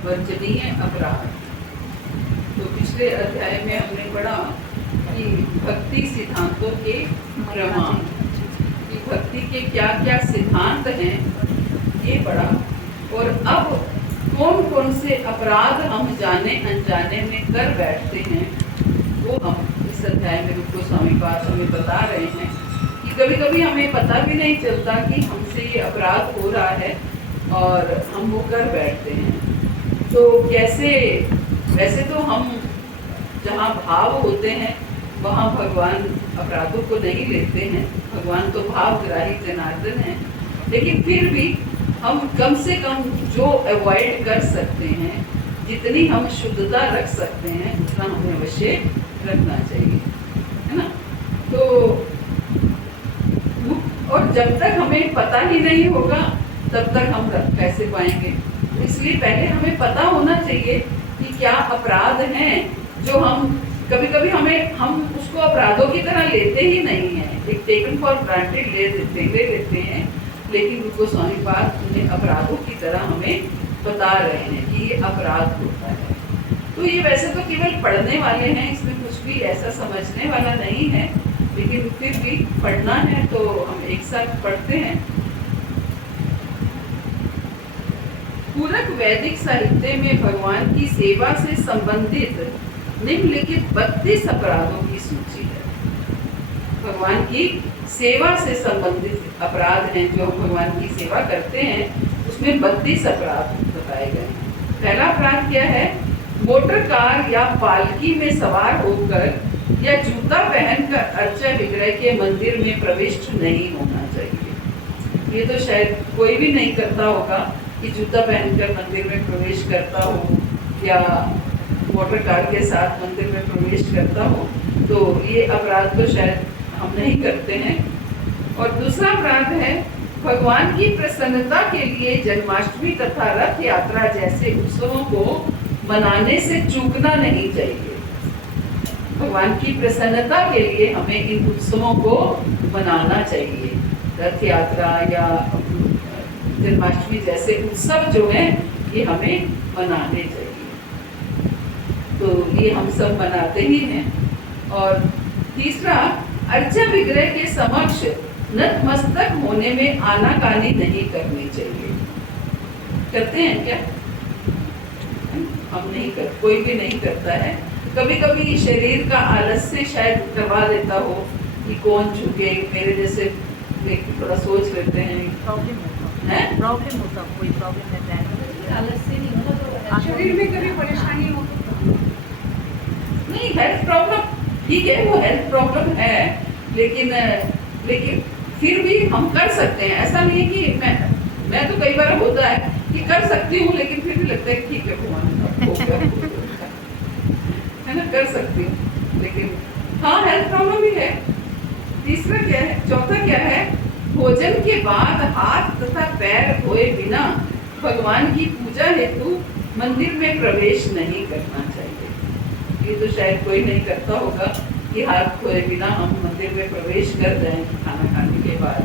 वर्जनीय अपराध। तो पिछले अध्याय में हमने पढ़ा कि भक्ति सिद्धांतों के प्रमाण, कि भक्ति के क्या क्या सिद्धांत हैं ये पढ़ा। और अब कौन कौन से अपराध हम जाने अनजाने में कर बैठते हैं वो हम इस अध्याय में रूप गोस्वामी पाद हमें बता रहे हैं कि कभी कभी हमें पता भी नहीं चलता कि हमसे ये अपराध हो रहा है और हम वो कर बैठते हैं। तो कैसे, वैसे तो हम जहाँ भाव होते हैं वहाँ भगवान अपराधों को नहीं लेते हैं, भगवान तो भावग्राही जनार्दन है, लेकिन फिर भी हम कम से कम जो अवॉइड कर सकते हैं, जितनी हम शुद्धता रख सकते हैं उतना हमें अवश्य रखना चाहिए, है ना। तो और जब तक हमें पता ही नहीं होगा तब तक हम रख कैसे पाएंगे। इसलिए पहले हमें पता होना चाहिए कि क्या अपराध हैं जो हम कभी कभी हम उसको अपराधों की तरह लेते ही नहीं हैं, एक टेकन फॉर ग्रांटेड ले लेते हैं, लेकिन उनको स्वामी पाद उन्हें अपराधों की तरह हमें बता रहे हैं कि ये अपराध होता है। तो ये वैसे तो केवल पढ़ने वाले हैं, इसमें कुछ भी ऐसा समझने वाला नहीं है, लेकिन फिर भी पढ़ना है तो हम एक साथ पढ़ते हैं। पूरक वैदिक साहित्य में भगवान की सेवा से संबंधित निम्नलिखित 32 अपराधों की सूची है। भगवान की सेवा से संबंधित अपराध हैं जो हम भगवान की सेवा करते हैं, उसमें 32 अपराध बताए गए हैं। पहला अपराध क्या है? मोटर कार या पालकी में सवार होकर या जूता पहनकर अर्चा विग्रह के मंदिर में प्रविष्ट नहीं होना चाहिए। ये तो शायद कोई भी नहीं करता होगा कि जूता पहनकर मंदिर में प्रवेश करता हो या मोटर कार के साथ मंदिर में प्रवेश करता हो, तो ये अपराध तो शायद हम नहीं करते हैं। और दूसरा अपराध है भगवान की प्रसन्नता के लिए जन्माष्टमी तथा रथ यात्रा जैसे उत्सवों को मनाने से चूकना नहीं चाहिए। भगवान की प्रसन्नता के लिए हमें इन उत्सवों को मनाना चाहिए। रथ यात्रा या जन्माष्टमी जैसे उत्सव जो हैं ये हमें मनाने चाहिए। तो ये हम सब मनाते ही हैं। और तीसरा, अर्चा विग्रह के समक्ष नतमस्तक होने में आनाकानी नहीं करनी चाहिए। करते हैं क्या? हम नहीं कर, कोई भी नहीं करता है। कभी कभी शरीर का आलस्य शायद करवा देता हो कि कौन झुके, मेरे जैसे थोड़ा सोच लेते हैं। प्रॉब्लम होता, कोई प्रॉब्लम रहता है, आलस्य नहीं होता, शरीर में कभी परेशानी हो नहीं, हेल्थ प्रॉब्लम ठीक है, वो हेल्थ प्रॉब्लम है, लेकिन फिर भी हम कर सकते हैं। ऐसा नहीं है कि मैं तो कई बार होता है कि कर सकती हूँ, लेकिन फिर भी लगता है ठीक है है ना, कर सकती हूँ, लेकिन हाँ हेल्थ प्रॉब्लम भी है। तीसरा क्या है? चौथा क्या है? भोजन के बाद हाथ तथा पैर धोए बिना भगवान की पूजा हेतु मंदिर में प्रवेश नहीं करना चाहिए। ये तो शायद कोई नहीं करता होगा कि हाथ धोए बिना हम मंदिर में प्रवेश कर जाएं खाना खाने के बाद।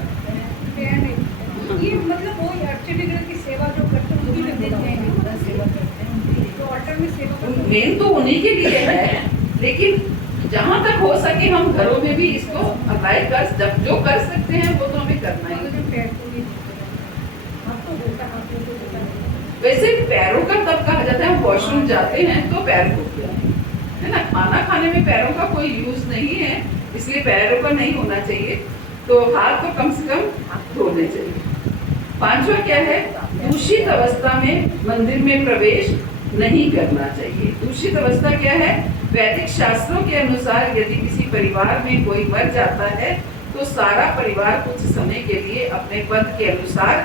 ये मतलब वो अर्चा विग्रह की सेवा जो करते हैं उनकी देते हैं, सेवा करते हैं, तो ऑल्टर में सेवा करते हैं। मेन तो उन्हीं के लिए है, लेकिन जहाँ तक हो सके हम घरों में भी इसको अप्लाई कर, जब जो कर सकते हैं वो तो हमें करना ही है। वैसे पैरों का तब कहा जाता है, हम वॉशरूम जाते हैं तो पैर धोते हैं, है ना। खाना खाने में पैरों का कोई यूज नहीं है, इसलिए पैरों का नहीं होना चाहिए। तो हाथ तो कम से कम धोने चाहिए। पांचवा क्या है? दूषित अवस्था में मंदिर में प्रवेश नहीं करना चाहिए। दूषित अवस्था क्या है? वैदिक शास्त्रों के अनुसार यदि किसी परिवार में कोई मर जाता है तो सारा परिवार कुछ समय के लिए अपने पद के अनुसार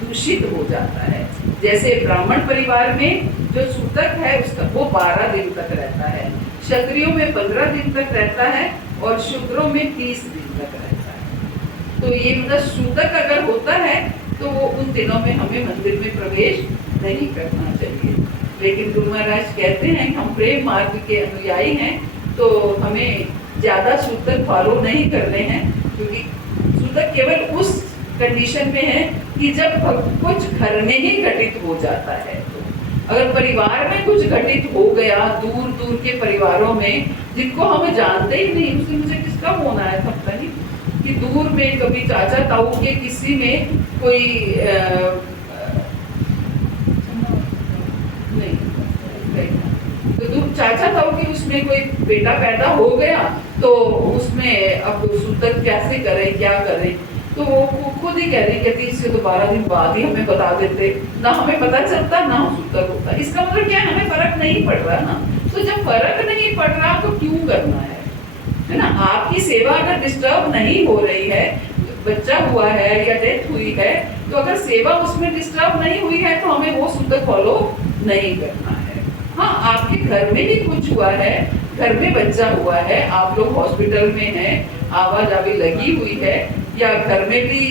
दूषित हो जाता है। जैसे ब्राह्मण परिवार में जो सूतक है उसका वो 12 दिन तक रहता है, क्षत्रियों में 15 दिन तक रहता है और शूद्रों में 30 दिन तक रहता है। तो ये मतलब सूतक अगर होता है तो वो उन दिनों में हमें मंदिर में प्रवेश नहीं करना चाहिए। लेकिन गुरु महाराज कहते हैं कि हम प्रेम मार्ग के अनुयायी हैं, तो हमें ज्यादा सूतक फॉलो नहीं करने हैं, क्योंकि सूतक केवल उस कंडीशन में है कि जब कुछ घर में ही घटित हो जाता है। तो अगर परिवार में कुछ घटित हो गया, दूर दूर के परिवारों में जिनको हम जानते ही नहीं, उससे मुझे किसका फोन आया था पता नहीं, कि दूर में कभी चाचा ताऊ के किसी में कोई तो चाचा ताऊ की उसमें कोई बेटा पैदा हो गया, तो उसमें अब सूतक कैसे करें, क्या करें, तो वो खुद ही कह रही कहती इससे तो 12 दिन बाद ही हमें बता देते, ना हमें पता चलता ना हम सूतक होता। इसका मतलब क्या है, हमें फर्क नहीं पड़ रहा ना। तो जब फर्क नहीं पड़ रहा तो क्यों करना है ना। आपकी सेवा अगर डिस्टर्ब नहीं हो रही है, बच्चा हुआ है या डेथ हुई है, तो अगर सेवा उसमें डिस्टर्ब नहीं हुई है तो हमें वो सूतक फॉलो नहीं करना है। हाँ, आपके घर में भी कुछ हुआ है, घर में बच्चा हुआ है, आप लोग हॉस्पिटल में हैं, आवाजावी लगी हुई है, या घर में भी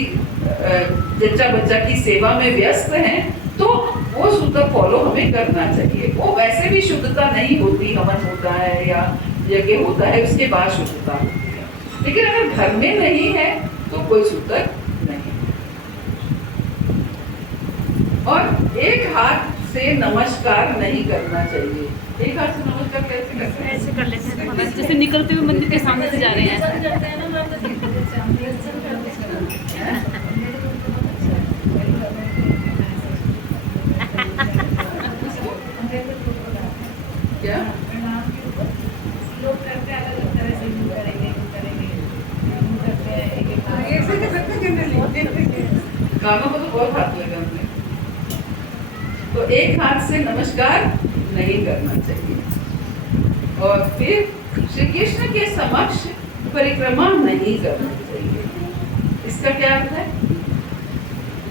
जच्चा बच्चा की सेवा में व्यस्त हैं, तो वो सूतक फॉलो हमें करना चाहिए। वो वैसे भी शुद्धता नहीं होती, हवन होता है या यज्ञ होता है उसके बाद शुद्धता होती है। लेकिन अगर घर में नहीं है तो कोई सूतक नहीं। और एक हाथ से नमस्कार नहीं करना चाहिए। एक हाथ से नमस्कार कैसे करते हैं? ऐसे कर लेते हैं, जैसे निकलते हुए मंदिर के सामने से जा रहे हैं। क्या लोग करते हैं अलग तरह से, ऐसे तो करते जनरली कानों को तो बहुत हाथ लगे हमने। तो एक हाथ से नमस्कार नहीं करना चाहिए। और फिर श्री कृष्ण के समक्ष परिक्रमा नहीं करना चाहिए। इसका क्या अर्थ है?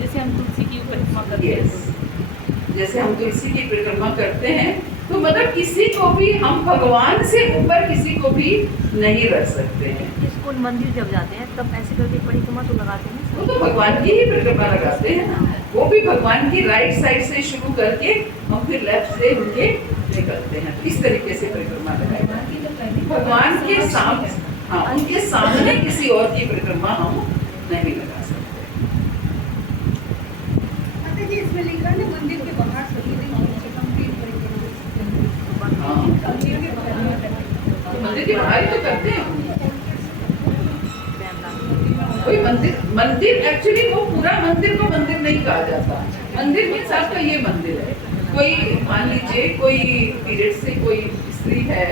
जैसे हम तुलसी की परिक्रमा करते हैं। Yes. जैसे हम तुलसी की परिक्रमा करते हैं, तो मतलब किसी को भी हम भगवान से ऊपर किसी को भी नहीं रख सकते हैं। स्कूल मंदिर जब जाते हैं तब ऐसे करके परिक्रमा तो लगाते हैं। वो तो भगवान की ही परिक्रमा लगाते हैं ना। वो भी भगवान की राइट साइड से शुरू करके हम फिर लेफ्ट से उनके निकलते हैं। इस तरीके से परिक्रमा लगाएंगे। भगवान के सामने, हाँ, उनके सामने किसी और की परिक्रमा हम नहीं लगा सकते। माता जी इसमें लिखा है ना, मंदिर के बाहर सभी दिन कंप्लीट परिक्रमा। हाँ, मंदिर के बाहर तो मंदिर के बाहर ही तो करते हैं हम। कोई मंदिर एक्चुअली वो पूरा मंदिर को मंदिर नहीं कहा जाता। मंदिर मीन्स आपका ये मंदिर है। कोई मान लीजिए कोई पीरियड से कोई स्त्री है,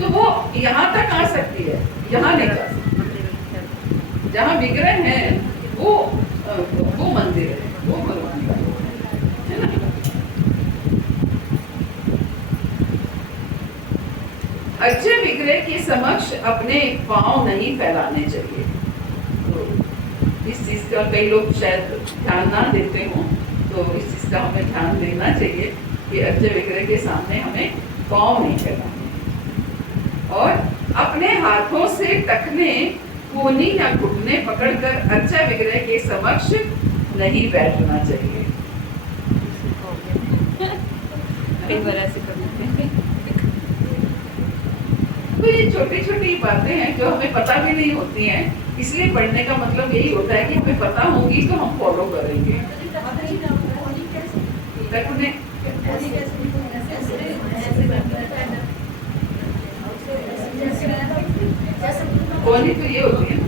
तो वो यहाँ तक आ सकती है, यहाँ नहीं जा सकती। जहाँ विग्रह है वो मंदिर है, वो भगवान का है ना। अच्छे विग्रह के समक्ष अपने पांव नहीं फैलाने चाहिए। तो इस चीज का कई लोग शायद ध्यान ना देते हो, तो इस चीज का हमें ध्यान देना चाहिए कि अच्छे विग्रह के सामने हमें पांव नहीं फैलाने। और अपने हाथों से टखने, कोहनी या घुटने पकड़कर अच्छा विग्रह के समक्ष नहीं बैठना चाहिए। कई बार ऐसे कर लेते हैं। तो ये छोटी छोटी बातें हैं जो हमें पता भी नहीं होती हैं, इसलिए पढ़ने का मतलब यही होता है कि हमें पता होगी तो हम फॉलो करेंगे। टखने कोहनी तो ये होती है ना,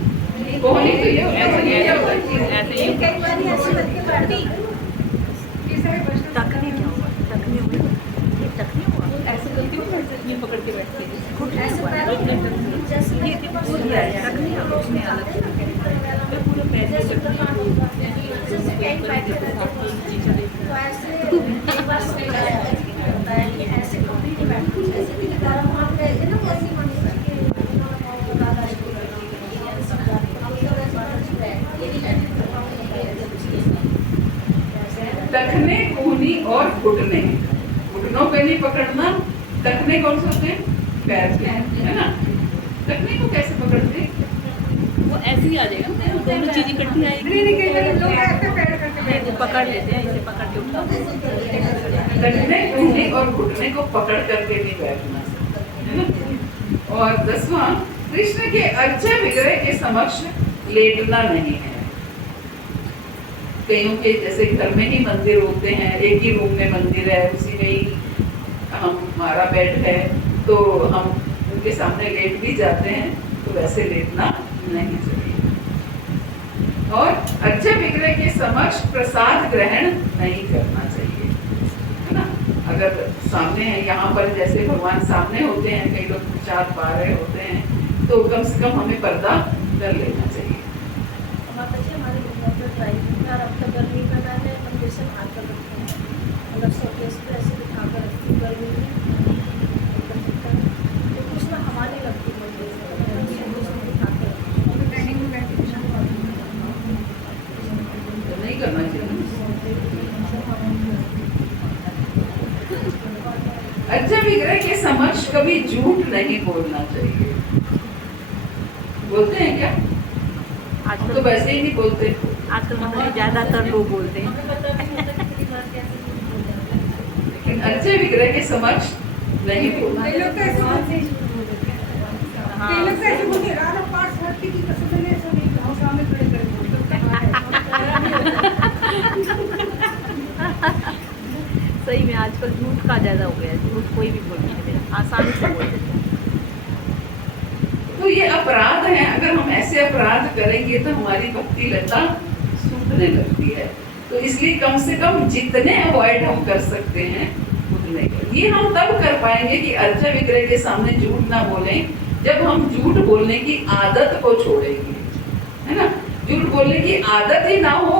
कोहनी तो ये होती है, ये क्या होता है? ऐसे ही टकने क्या हुआ? टकने हुआ, ये टकने हुआ, ऐसे करती हूँ, ये पकड़ के बैठती है। घुटने हुआ, ये पूरा टकने और उसमें अलग मैं पूरा पैर से टखने, कोहनी और घुटने, घुटनों पे नहीं पकड़ना। टखने कौन से होते हैं? पैर के, है ना। टखने को कैसे पकड़ते हैं? वो ऐसे ही आ जाएगा, दोनों चीज इकट्ठी आएगी। लोग ऐसे पैर करके वो पकड़ लेते हैं, इसे पकड़ के उठा टखने, कोहनी और घुटने को पकड़ करके नहीं बैठना, है ना। और 10वां, कृष्ण के अच्छे विग्रह के समक्ष लेटना नहीं है। कईयों के जैसे घर में ही मंदिर होते हैं, एक ही रूम में मंदिर है, उसी में ही हमारा बेड है तो हम उनके सामने लेट भी जाते हैं, तो वैसे लेटना नहीं चाहिए। और अच्छे विग्रह के समक्ष प्रसाद ग्रहण नहीं करना चाहिए, है ना। अगर सामने है, यहाँ पर जैसे भगवान सामने होते हैं, कई लोग प्रसाद पा रहे होते हैं, तो कम से कम हमें पर्दा कर लेना चाहिए। माता जी हमारे घर पर ड्राइविंग का अब तक गर्मी में मैंने कंडीशन हाथ कर रखे हैं, मतलब शोकेस पे ऐसे बिठा कर रखती हूँ गर्मी में, तो कुछ ना हमारी लगती मुझे बिठा कर डाइनिंग में बैठ के तो नहीं करना चाहिए। अच्छा विग्रह के समक्ष कभी झूठ नहीं बोलना चाहिए। बोलते हैं क्या? हम तो वैसे ही नहीं बोलते। आजकल मतलब ज्यादातर लोग बोलते हैं। लेकिन अच्छे विग्रह के समक्ष नहीं बोलना। कई लोग तो ऐसे बोलते हैं, कई लोग तो ऐसे बोलते हैं, राणा पार्ट्स हटती की कसम मैंने ऐसा नहीं कहा, सामने खड़े कर सही में आजकल झूठ का ज्यादा हो गया है, झूठ कोई भी बोल नहीं देता, आसानी से बोल देते हैं। तो ये अपराध है। अगर हम ऐसे अपराध करेंगे तो हमारी भक्ति लता सूखने लगती है। तो इसलिए कम से कम जितने अवॉइड हम कर सकते हैं उतने करें। ये हम तब कर पाएंगे कि अर्चा विग्रह के सामने झूठ ना बोलें, जब हम झूठ बोलने की आदत को छोड़ेंगे, है ना। झूठ बोलने की आदत ही ना हो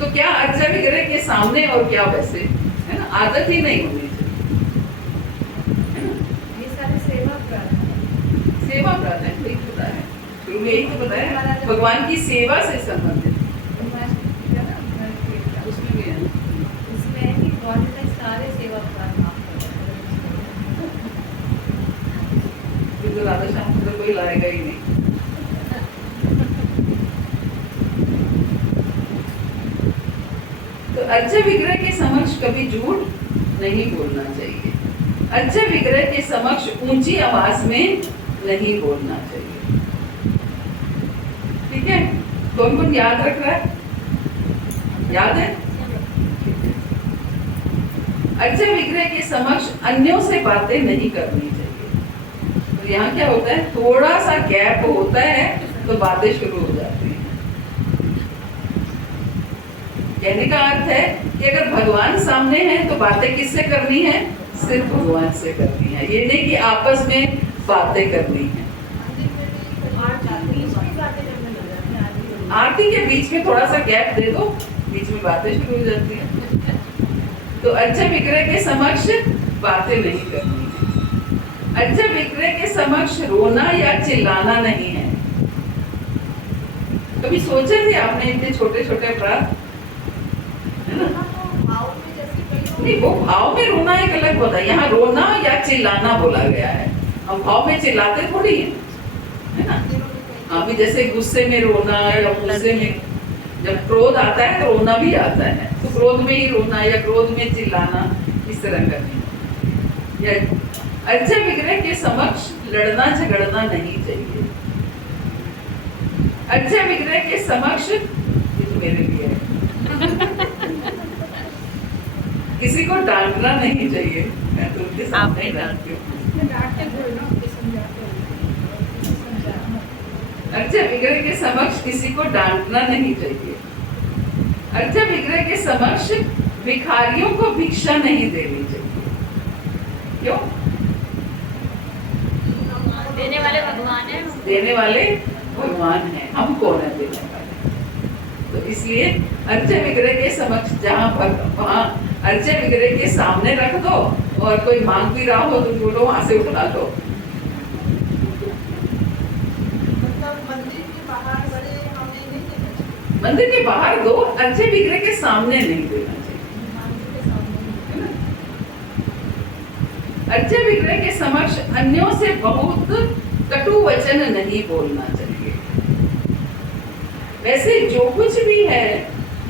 तो क्या अर्चा विग्रह के सामने और क्या वैसे, है ना। आदत ही नहीं होनी चाहिए, है ना। ये सारे सेवा अपराध हैं। सेवा अपराध है, ठीक बताया, शुरू में यही तो बताया, भगवान की सेवा से संबंधित। उसमें भी है इसमें है कि गॉड ने सारे सेवा अपराध माफ कर दिए। क्योंकि राधा श्याम को तो कोई लाएगा ही नहीं। तो अच्छे विग्रह के समक्ष कभी झूठ नहीं बोलना चाहिए। अच्छे विग्रह के समक्ष ऊंची आवाज में नहीं बोलना चाहिए। ठीक है, कौन कौन याद रख रहा है? याद है? अच्छे विग्रह के समक्ष अन्यों से बातें नहीं करनी चाहिए। तो यहाँ क्या होता है, थोड़ा सा गैप होता है तो बातें शुरू हो जाती हैं। कहने का अर्थ है कि अगर भगवान सामने है तो बातें किससे करनी है? सिर्फ भगवान से करनी है। ये नहीं कि आपस में बातें करनी है। आरती के बीच में थोड़ा सा गैप दे दो, बीच में बातें शुरू हो जाती है। तो अच्छे विग्रह के समक्ष बातें नहीं करनी है। अच्छे विग्रह के समक्ष रोना या चिल्लाना नहीं है। कभी सोचे थे आपने इतने छोटे छोटे अपराध, है ना? नहीं, वो भाव में रोना एक अलग होता है। यहाँ रोना या चिल्लाना बोला गया है। हम भाव में चिल्लाते थोड़ी है ना। अभी जैसे गुस्से में रोना या गुस्से में जब क्रोध आता है तो रोना भी आता है, तो क्रोध में ही रोना या क्रोध में चिल्लाना, इस तरह करनी। या अच्छे विग्रह के समक्ष लड़ना झगड़ना नहीं चाहिए। अच्छे विग्रह के समक्ष, ये तो मेरे लिए है, किसी को डांटना नहीं चाहिए। मैं तो उनके सामने डांटती हूँ। डांटते थोड़ी ना, उनके समझाते हैं। अच्छे विग्रह के समक्ष किसी को डांटना नहीं चाहिए। अच्छे विग्रह के समक्ष भिखारियों को भिक्षा नहीं देनी चाहिए। क्यों? देने वाले भगवान है। देने वाले भगवान हैं, हम कौन है देने वाले? तो इसलिए अच्छे विग्रह के समक्ष वहाँ अच्छे विग्रह के सामने रख दो, और कोई मांग भी रहा हो तो बोलो वहां से उठा लो। मंदिर के बाहर दो, अच्छे विग्रह के सामने नहीं देना चाहिए। अच्छे विग्रह के समक्ष अन्यों से बहुत कटु वचन नहीं बोलना चाहिए। वैसे जो कुछ भी है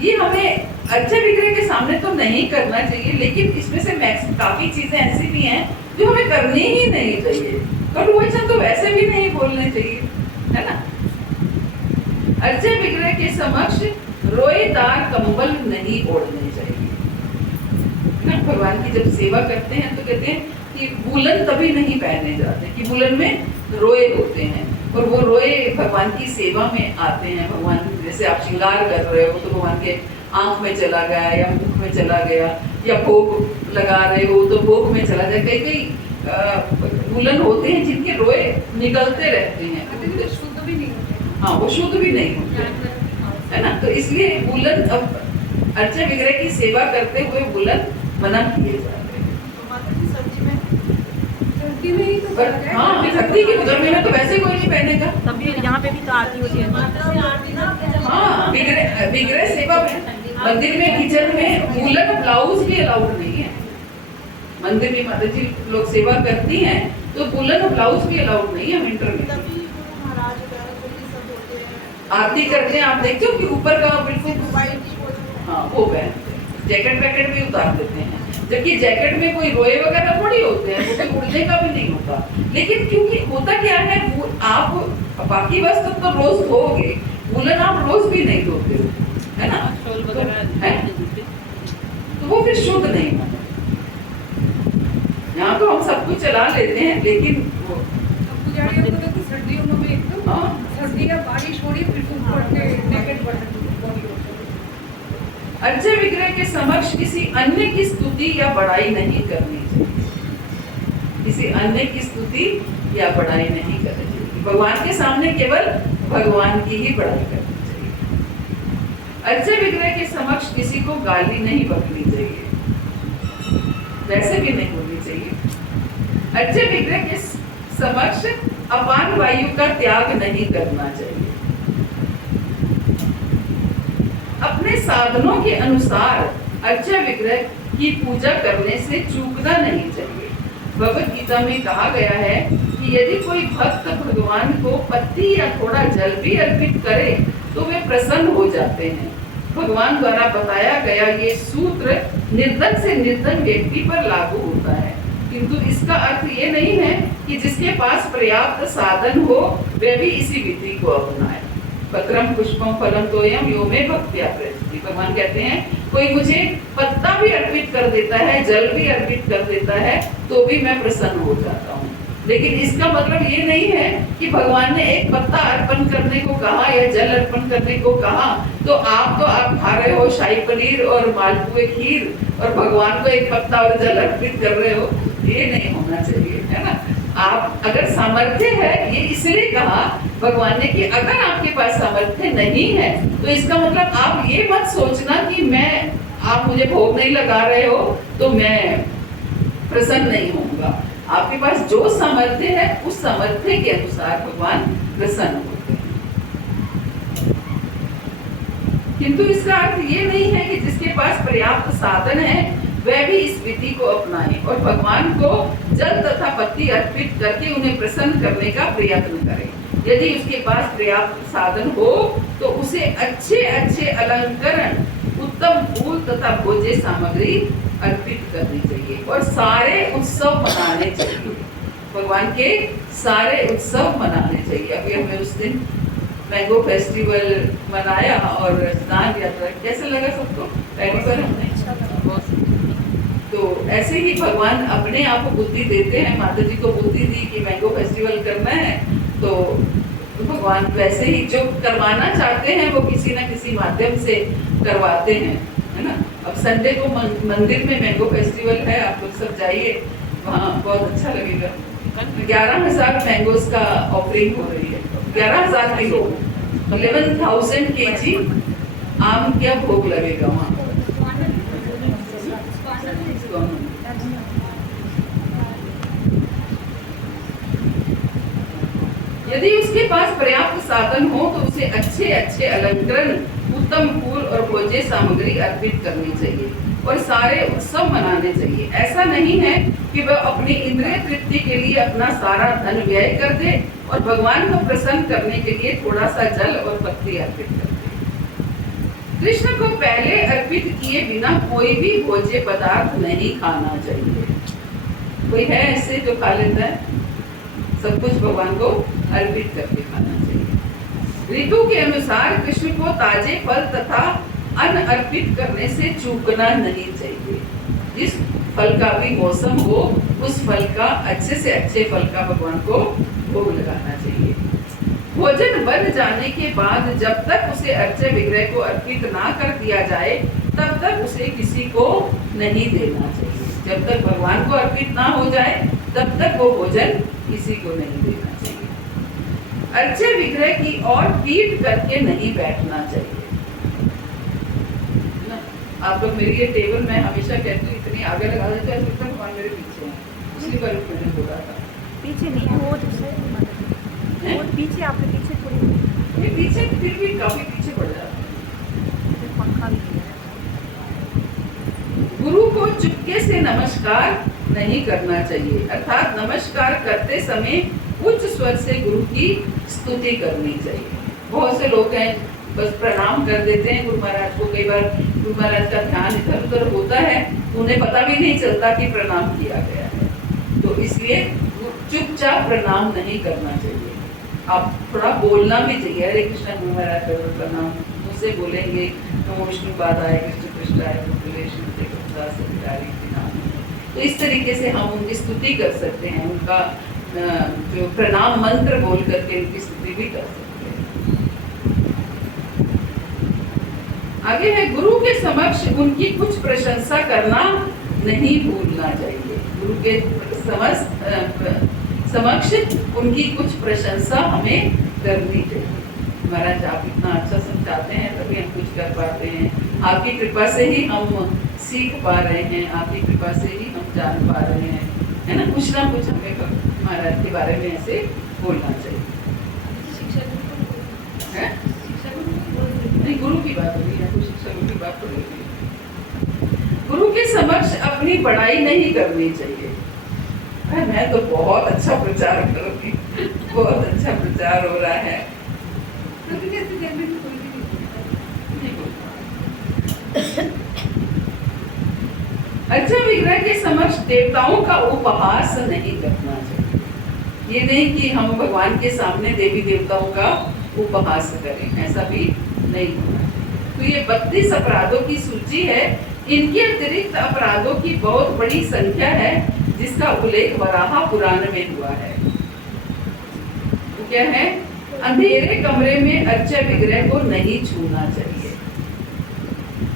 ये हमें अच्छे विग्रह के सामने तो नहीं करना चाहिए, लेकिन इसमें से काफी चीजें ऐसी भी हैं जो हमें करनी ही नहीं चाहिए। कटु वचन तो वैसे भी नहीं बोलने चाहिए, है ना। अच्छे विग्रह के समक्ष रोएदार कंबल नहीं ओढ़ने चाहिए। भगवान की जब सेवा करते हैं तो कहते हैं कि कि वूलन तभी नहीं पहने जाते कि वूलन में रोए होते हैं, और वो रोए भगवान की सेवा में आते हैं। भगवान जैसे आप श्रृंगार कर रहे हो तो भगवान के आंख में चला गया या मुख में चला गया, या भोग लगा रहे हो तो भोग में चला जाए। कई कई वूलन होते हैं जिनके रोए निकलते रहते हैं, तो शुद्ध भी नहीं होते। हाँ वो शुद्ध भी नहीं होते, है ना। तो इसलिए वूलन अब अर्चा विग्रह की सेवा करते हुए वूलन मना किए जाते हैं। तो माता जी सर्दी में सर्दी में ही तो पर फर्क है। हाँ सर्दी के गर्मी में तो वैसे कोई नहीं पहनेगा। तभी यहाँ पे भी तो आरती होती है। माता जी 8 दिन आपके जब हाँ विग्रह सेवा में मंदिर में किचन में वूलन ब्लाउज भी अलाउड नहीं है। मंदिर में माता जी लोग सेवा करती हैं तो वूलन ब्लाउज भी अलाउड नहीं है विंटर में। तभी गुरु महाराज वगैरह जो भी सब होते हैं आरती करते हैं, आप देखते हो कि ऊपर का बिल्कुल वाइट ही वो जो हाँ वो पहनते हैं, जैकेट वैकेट भी उतार देते हैं। जबकि जैकेट में कोई रोए वगैरह थोड़ी होते हैं, तो कोई उड़ने का भी नहीं होता। लेकिन क्योंकि होता क्या है, वो आप बाकी वस्त्र तो रोज धोगे, वूलन आप रोज भी नहीं धोते हो, है ना। शॉल तो, वगैरह है? तो वो फिर शुद्ध नहीं होता। यहाँ तो हम सब कुछ चला लेते हैं, लेकिन वो अब पुजारियों को तो सर्दियों में भी एकदम हाँ सर्दी या बारिश हो रही है, बिल्कुल ऊपर के जैकेट बॉडी होती है। अर्चा विग्रह के समक्ष किसी अन्य की स्तुति या बड़ाई नहीं करनी चाहिए। किसी अन्य की स्तुति या बड़ाई नहीं करनी चाहिए। भगवान के सामने केवल भगवान की ही बड़ाई करनी चाहिए। अर्चा विग्रह के समक्ष किसी को गाली नहीं बकनी चाहिए, वैसे भी नहीं होनी चाहिए। अर्चा विग्रह के समक्ष अपान वायु का त्याग नहीं करना चाहिए। अपने साधनों के अनुसार अर्चा विग्रह की पूजा करने से चूकना नहीं चाहिए। भगवत गीता में कहा गया है कि यदि कोई भक्त भगवान को पत्ती या थोड़ा जल भी अर्पित करे तो वे प्रसन्न हो जाते हैं। भगवान द्वारा बताया गया ये सूत्र निर्धन से निर्धन व्यक्ति पर लागू होता है, किंतु इसका अर्थ ये नहीं है कि जिसके पास पर्याप्त साधन हो वह भी इसी विधि को अपनाए। पत्रम पुष्पम फलम तोयम यो में भक्त्या प्रयति। भगवान कहते हैं कोई मुझे पत्ता भी अर्पित कर देता है, जल भी अर्पित कर देता है, तो भी मैं प्रसन्न हो जाता हूँ। लेकिन इसका मतलब ये नहीं है कि भगवान ने एक पत्ता अर्पण करने को कहा या जल अर्पण करने को कहा तो आप खा रहे हो शाही पनीर और मालपुए खीर और भगवान को एक पत्ता और जल अर्पित कर रहे हो। ये नहीं होना चाहिए, है ना। आप अगर सामर्थ्य है, ये इसलिए कहा भगवान ने कि अगर आपके पास सामर्थ्य नहीं है तो इसका मतलब आप ये मत सोचना कि आप मुझे भोग नहीं लगा रहे हो तो मैं प्रसन्न नहीं होऊंगा। आपके पास जो सामर्थ्य है उस सामर्थ्य के अनुसार भगवान प्रसन्न होते हैं। किंतु इसका अर्थ ये नहीं है कि जिसके पास पर्याप्त साधन है वह भी इस विधि को अपनाए और भगवान को जल तथा पत्ती अर्पित करके उन्हें प्रसन्न करने का प्रयत्न करे। यदि उसके पास पर्याप्त साधन हो तो उसे अच्छे अच्छे अलंकरण, उत्तम फूल तथा भोज्य सामग्री अर्पित करनी चाहिए और सारे उत्सव मनाने चाहिए। भगवान के सारे उत्सव मनाने चाहिए। अभी हमने उस दिन मैंगो फेस्टिवल मनाया और स्नान यात्रा, कैसा लगा सबको? पहली बार हमने तो ऐसे ही भगवान अपने आप को बुद्धि देते हैं। माता जी को बुद्धि दी कि मैंगो फेस्टिवल करना है, तो भगवान वैसे ही जो करवाना चाहते हैं वो किसी न किसी माध्यम से करवाते हैं, है ना। अब संडे को मंदिर में मैंगो फेस्टिवल है, आप लोग सब जाइए, वहाँ बहुत अच्छा लगेगा। 11,000 मैंगोस का ऑफरिंग हो रही है। 11,000 किलो 11,000 kg आम क्या भोग लगेगा वहाँ। यदि उसके पास पर्याप्त साधन हो तो उसे अच्छे अच्छे अलंकरण, उत्तम फूल और भोज्य सामग्री अर्पित करनी चाहिए और सारे उत्सव मनाने चाहिए। ऐसा नहीं है कि वह अपनी इंद्रिय तृप्ति के लिए अपना सारा धन व्यय कर दे और भगवान को प्रसन्न करने के लिए थोड़ा सा जल और पत्ती अर्पित कर दे। कृष्ण को पहले अर्पित किए बिना कोई भी भोज्य पदार्थ नहीं खाना चाहिए। कोई है ऐसे जो खा लेता है? सब कुछ भगवान को अर्पित करके खाना चाहिए। ऋतु के अनुसार कृष्ण को ताजे फल तथा अन्न अर्पित करने से चूकना नहीं चाहिए। जिस फल का भी मौसम हो, उस फल का अच्छे से अच्छे फल का भगवान को भोग लगाना चाहिए। भोजन बन जाने के बाद जब तक उसे अर्च्य विग्रह को अर्पित ना कर दिया जाए तब तक उसे किसी को नहीं देना चाहिए। जब तक भगवान को अर्पित ना हो जाए तब तक वो भोजन किसी को नहीं देना चाहिए। अर्च्य विग्रह की ओर पीठ करके नहीं बैठना चाहिए। आप लोग मेरी ये टेबल मैं हमेशा कहती हूँ इतनी आगे लगा देते हैं, भगवान मेरे पीछे हैं। पिछली बार मैंने बोला था पीछे नहीं है वो दूसरे वो पीछे आपके पीछे थोड़ी ये पीछे फिर भी काफी पीछे पड़ जाता है। पंखा भी है। गुरु को चुपके से नमस्कार नहीं करना चाहिए, अर्थात नमस्कार करते समय उच्च स्वर से गुरु की स्तुति करनी चाहिए। बहुत से लोग हैं बस प्रणाम कर देते हैं गुरु महाराज को। कई बार गुरु महाराज का ध्यान इधर उधर होता है, उन्हें पता भी नहीं चलता कि प्रणाम किया गया है। तो इसलिए चुपचाप प्रणाम नहीं करना चाहिए। आप थोड़ा बोलना भी चाहिए, हरे कृष्णा गुरु महाराज का प्रणाम मुझसे बोलेंगे, नमो विष्णु पादाय कृष्ण कृष्णाय गोकुलेश तो इस तरीके से हम उनकी स्तुति कर सकते हैं। उनका जो प्रणाम मंत्र बोल करके उनकी स्तुति भी कर सकते हैं। आगे है गुरु के समक्ष उनकी कुछ प्रशंसा करना नहीं भूलना चाहिए। गुरु के समक्ष उनकी कुछ प्रशंसा हमें करनी चाहिए। महाराज आप इतना अच्छा समझाते हैं तभी हम कुछ कर पाते हैं, आपकी कृपा से ही हम सीख पा रहे हैं, आपकी कृपा से ही हम जान पा रहे हैं, है ना। कुछ ना कुछ हमें महाराज के बारे में ऐसे बोलना चाहिए। है नहीं, गुरु की बात हो रही है, कुछ शिक्षा गुरु की बात हो रही है। गुरु के समक्ष अपनी बड़ाई नहीं करनी चाहिए। मैं तो बहुत अच्छा प्रचार करूंगी, बहुत अच्छा प्रचार हो रहा है। अर्च्य विग्रह के समक्ष देवताओं का उपहास नहीं करना चाहिए। ये नहीं कि हम भगवान के सामने देवी देवताओं का उपहास करें, ऐसा भी नहीं होना चाहिए। तो ये 32 अपराधों की सूची है। इनके अतिरिक्त अपराधों की बहुत बड़ी संख्या है जिसका उल्लेख वराह पुराण में हुआ है। तो क्या है? अंधेरे कमरे में अर्च्य विग्रह को नहीं छूना चाहिए।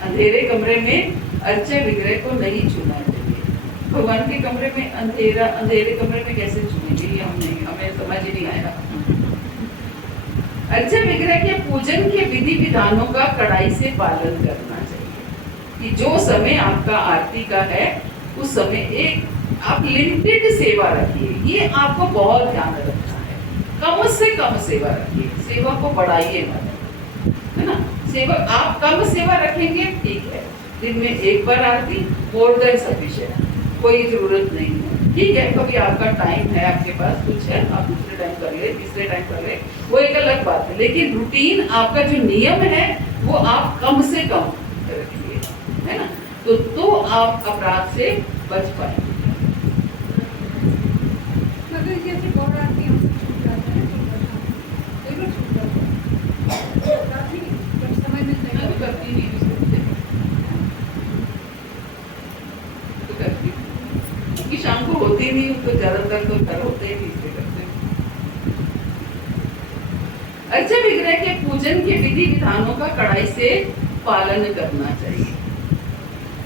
अंधेरे कमरे में अर्च्य विग्रह को नहीं छूना चाहिए। भगवान के कमरे में अंधेरे कमरे में कैसे छूएंगे, ये हमें समझ ही नहीं आया। अर्च्य विग्रह के पूजन के विधि विधानों का कड़ाई से पालन करना चाहिए कि जो समय आपका आरती का है उस समय एक आप लिमिटेड सेवा रखिए। ये आपको बहुत ध्यान रखना है। कम से कम सेवा रखिए, सेवा को बढ़ाइए मत, है ना। सेवा आप कम सेवा रखेंगे ठीक है, दिन में एक बार आरती मोर देन सफिशिएंट, कोई जरूरत नहीं है। ठीक है, कभी आपका टाइम है, आपके पास कुछ है, आप दूसरे टाइम कर ले, तीसरे टाइम कर ले, वो एक अलग बात है। लेकिन रूटीन आपका जो नियम है वो आप कम से कम रखिए, है ना। तो आप अपराध से बच पाएंगे। मतलब जैसे गौर आरती हमसे छूट जाता है, कोई लोग छूट जाता है, काफी जब समय मिल मैं जाएगा तो करती नहीं हूँ इसको, तो करती हूँ क्योंकि शाम को होती नहीं हूँ तो ज्यादातर तो घर होते ही इसलिए करते हैं। अर्च्य विग्रह के पूजन के विधि विधानों का कड़ाई से पालन करना चाहिए।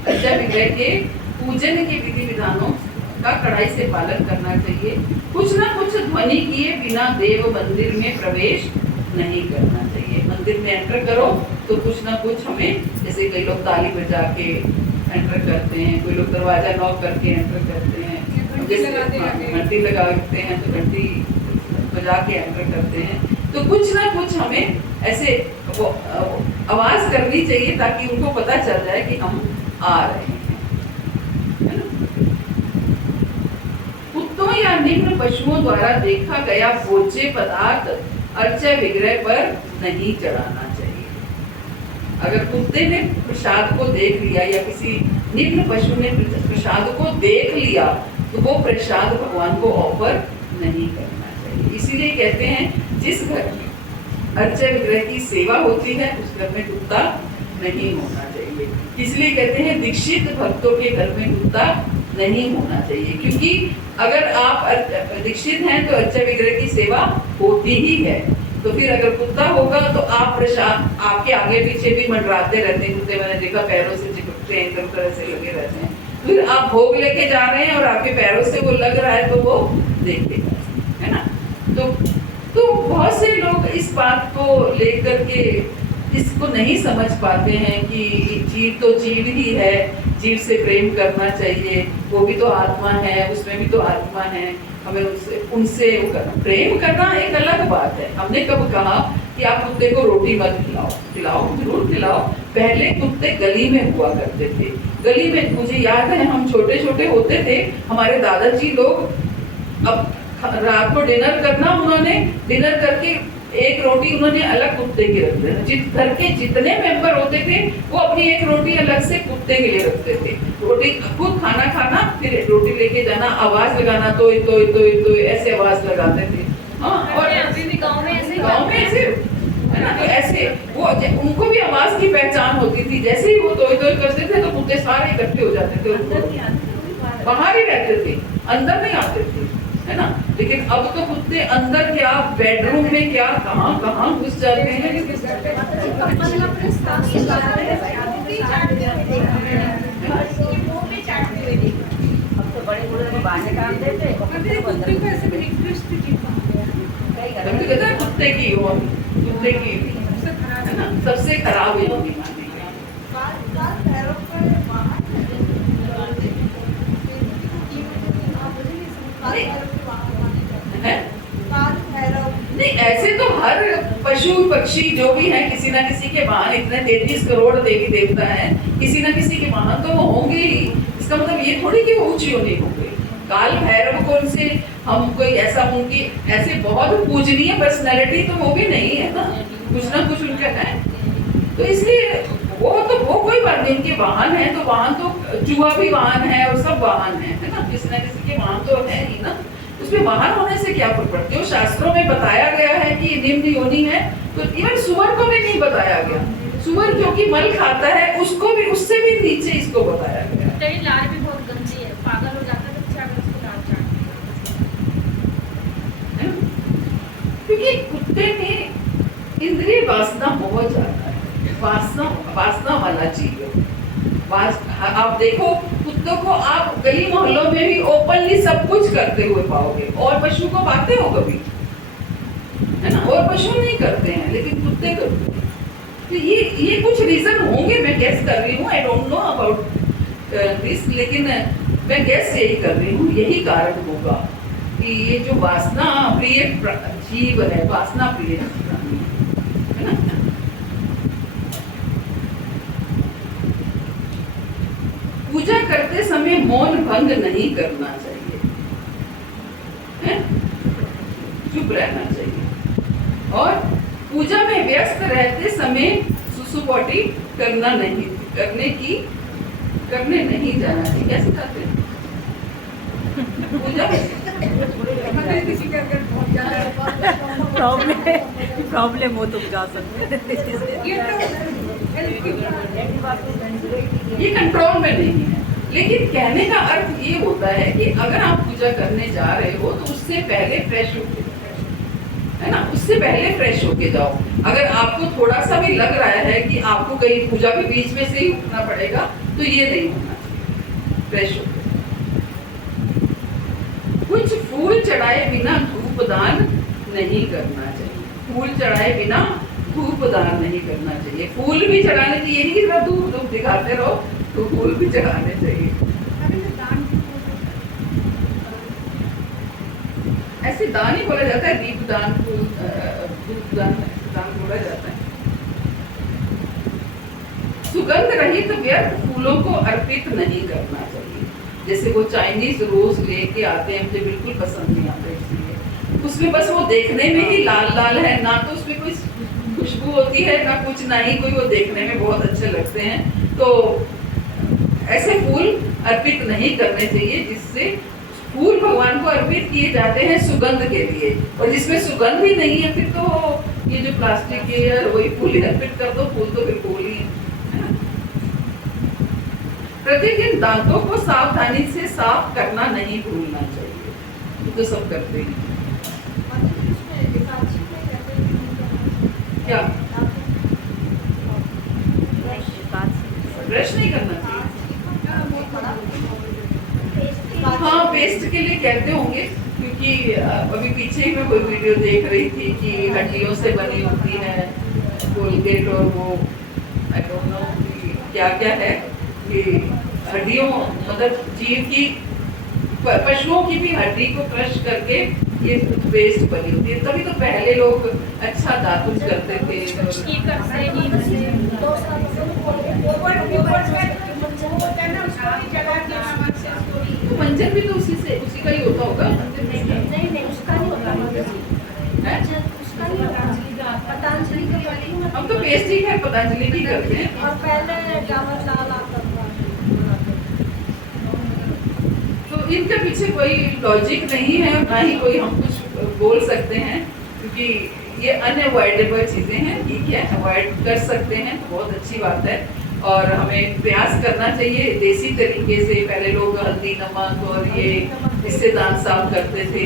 अर्च्य विग्रह के पूजन के विधि विधानों का कड़ाई से पालन करना चाहिए। कुछ ना कुछ ध्वनि किए बिना देव मंदिर में प्रवेश नहीं करना चाहिए। मंदिर में एंटर करो तो कुछ ना कुछ हमें, जैसे कई लोग ताली बजा के एंटर करते हैं, कोई लोग दरवाजा नॉक करके एंटर करते हैं, घंटी लगाते हैं तो घंटी बजा के एंटर करते हैं। तो कुछ ना कुछ हमें ऐसे वो आवाज करनी चाहिए ताकि उनको पता चल जाए कि हम आ रहे हैं, है ना? कुत्तों या निम्न पशुओं द्वारा देखा गया भोज्य पदार्थ अर्च्य विग्रह पर नहीं चढ़ाना चाहिए। अगर कुत्ते ने प्रसाद को देख लिया या किसी निम्न पशु ने प्रसाद को देख लिया तो वो प्रसाद भगवान को ऑफर नहीं करना चाहिए। इसीलिए कहते हैं जिस घर में अर्च्य विग्रह की सेवा होती है उस घर में कुत्ता नहीं होना चाहिए। इसलिए कहते हैं दीक्षित भक्तों के घर में कुत्ता नहीं होना चाहिए, क्योंकि अगर आप दीक्षित हैं तो अर्चा विग्रह की सेवा होती ही है। तो फिर अगर कुत्ता होगा तो आप आपके आगे पीछे भी मंडराते रहते हैं कुत्ते, मैंने देखा पैरों से चिपकते हैं, इधर उधर ऐसे लगे रहते हैं। फिर आप भोग लेके जा रहे हैं और आपके पैरों से वो लग रहा है तो वो देखेगा, है ना। तो बहुत से लोग इस बात को लेकर के इसको नहीं समझ पाते हैं कि जीव तो जीव ही है, जीव से प्रेम करना चाहिए, वो भी तो आत्मा है, उसमें भी तो आत्मा है, हमें उनसे प्रेम करना एक अलग बात है। हमने कब कहा कि आप कुत्ते को रोटी मत खिलाओ? खिलाओ, जरूर खिलाओ। पहले कुत्ते गली में हुआ करते थे, गली में, मुझे याद है हम छोटे छोटे होते थे, हमारे दादाजी लोग अब रात को डिनर करना, उन्होंने डिनर करके एक रोटी उन्होंने अलग कुत्ते की रख देना। घर के जितने मेंबर होते थे वो अपनी एक रोटी अलग से कुत्ते के लिए रखते थे। रोटी खुद खाना, फिर रोटी लेके जाना, आवाज लगाना, तो ऐसे आवाज लगाते थे। हाँ, और गाँव में ऐसे है ना, तो ऐसे वो उनको भी आवाज की पहचान होती थी। जैसे ही वो तोय करते थे तो कुत्ते सारे इकट्ठे हो जाते थे, बाहर ही रहते थे, अंदर नहीं आते थे, है ना। लेकिन अब तो कुत्ते अंदर क्या, बेडरूम में क्या, कहाँ घुस जाते हैं। अब तो बड़े बूढ़े को बाहर काम देते, कुत्ते को ऐसे भी निकृष्ट जीव कहता है कुत्ते की है ना, सबसे खराब है योगी माने नहीं। ऐसे तो हर पशु पक्षी जो भी है, किसी ना किसी के वाहन, इतने 33 करोड़ देवी देवता हैं, किसी ना किसी के वाहन तो वो होंगे ही। इसका मतलब ये थोड़ी कि वो ऊंची होनी होंगे। काल भैरव को उनसे हम कोई ऐसा, उनकी ऐसे बहुत पूजनीय पर्सनैलिटी तो वो भी नहीं है ना, कुछ ना कुछ उनका है। तो इसलिए वो कोई बात नहीं, उनके वाहन है तो वाहन तो चूहा भी वाहन है और सब वाहन है ना, किसी ना किसी के वाहन तो है ही ना। उसमें वाहन होने से क्या फर्क पड़ता है? जो शास्त्रों में बताया गया है कि निम्न योनि है, तो इवन सुअर को भी नहीं बताया गया। सुअर क्योंकि मल खाता है, उसको भी, उससे भी नीचे इसको बताया गया। तेरी लार भी बहुत गंदी है, पागल हो जाता है बच्चा अगर उसको लार चाटती है। क्योंकि कुत्ते में इंद्रिय वासना बहुत ज्यादा है, वासना वाला जीव है। आप देखो कुत्तों को आप गली मोहल्लों में भी ओपनली सब कुछ करते हुए पाओगे, और पशु को पाते हो कभी, है ना। और पशु नहीं करते हैं लेकिन कुत्ते करते हैं। तो ये कुछ रीजन होंगे, मैं गेस कर रही हूँ, I don't know about this, लेकिन मैं गेस यही कर रही हूँ, यही कारण होगा कि ये जो वासना प्रिय जीव है, वासना प्रिय प्राणी है ना। पूजा करते समय मौन भंग नहीं करना चाहिए, है? चुप रहना चाहिए, और पूजा में व्यस्त रहते समय सुसुपोटी करने नहीं जाना चाहिए। कैसे करते हैं पूजा? किसी के अगर बहुत ज्यादा प्रॉब्लम हो तो जा सकते ये कंट्रोल में नहीं है, लेकिन कहने का अर्थ ये होता है कि अगर आप पूजा करने जा रहे हो तो उससे पहले फ्रेश होके, है ना, उससे पहले फ्रेश होके जाओ। अगर आपको थोड़ा सा भी लग रहा है कि आपको कहीं पूजा के बीच में से ही उठना पड़ेगा, तो ये नहीं होना चाहिए, फ्रेश होके। कुछ फूल चढ़ाए बिना धूप दान नहीं करना चाहिए। फूल चढ़ाए बिना धूप दान नहीं करना चाहिए। फूल भी चढ़ाने चाहिए, नहीं कि सिर्फ धूप दिखाते रहो, तो फूल भी चढ़ाने चाहिए। ऐसे दान ही बोला जाता है, दीप दान, धूप दान बोला जाता है। सुगंध रहित व्यर्थ फूलों को अर्पित नहीं करना चाहिए। जैसे वो चाइनीज रोज लेके आते हैं, मुझे बिल्कुल पसंद नहीं आता, इसलिए उसमें बस वो देखने में ही लाल लाल है, ना तो उसमें कोई खुशबू होती है ना कुछ, ना ही कोई, वो देखने में बहुत अच्छे लगते हैं। तो ऐसे फूल अर्पित नहीं करने चाहिए। जिससे फूल भगवान को अर्पित किए जाते हैं सुगंध के लिए, और जिसमें सुगंध ही नहीं है फिर तो ये जो प्लास्टिक के वही फूल अर्पित कर दो, फूल तो फिर फूल ही है ना। प्रतिदिन दांतों को सावधानी से साफ करना नहीं भूलना चाहिए। ये तो सब करते हैं। क्या ब्रश नहीं करना चाहिए? हाँ, पेस्ट के लिए कहते होंगे, क्योंकि अभी पीछे ही मैं कोई वीडियो देख रही थी कि हड्डियों से बनी होती है कोलगेट, और वो आई डोंट नो क्या क्या है कि हड्डियों मतलब जीव की पशुओं की भी हड्डी को क्रश करके ये टूथपेस्ट बनी होती है। तभी तो पहले लोग अच्छा दातुन करते थे। तो मंजन भी तो उसी का ही होता होगा। नहीं उसका नहीं होता है? उसका नहीं होता, पतंजलि का वाली में। हम तो पेस्ट ही है पतंजलि की करते हैं। और पहले डाबर लाल आता था। तो इनके पीछे कोई लॉजिक नहीं है, ना ही कोई हम कुछ बोल सकते हैं, क्योंकि ये अनअवॉइडेबल चीजें हैं। ठीक है, अवॉइड कर सकते हैं तो बहुत अच्छी बात है, और हमें प्रयास करना चाहिए देसी तरीके से। पहले लोग हल्दी नमक और ये इससे दांत साफ करते थे,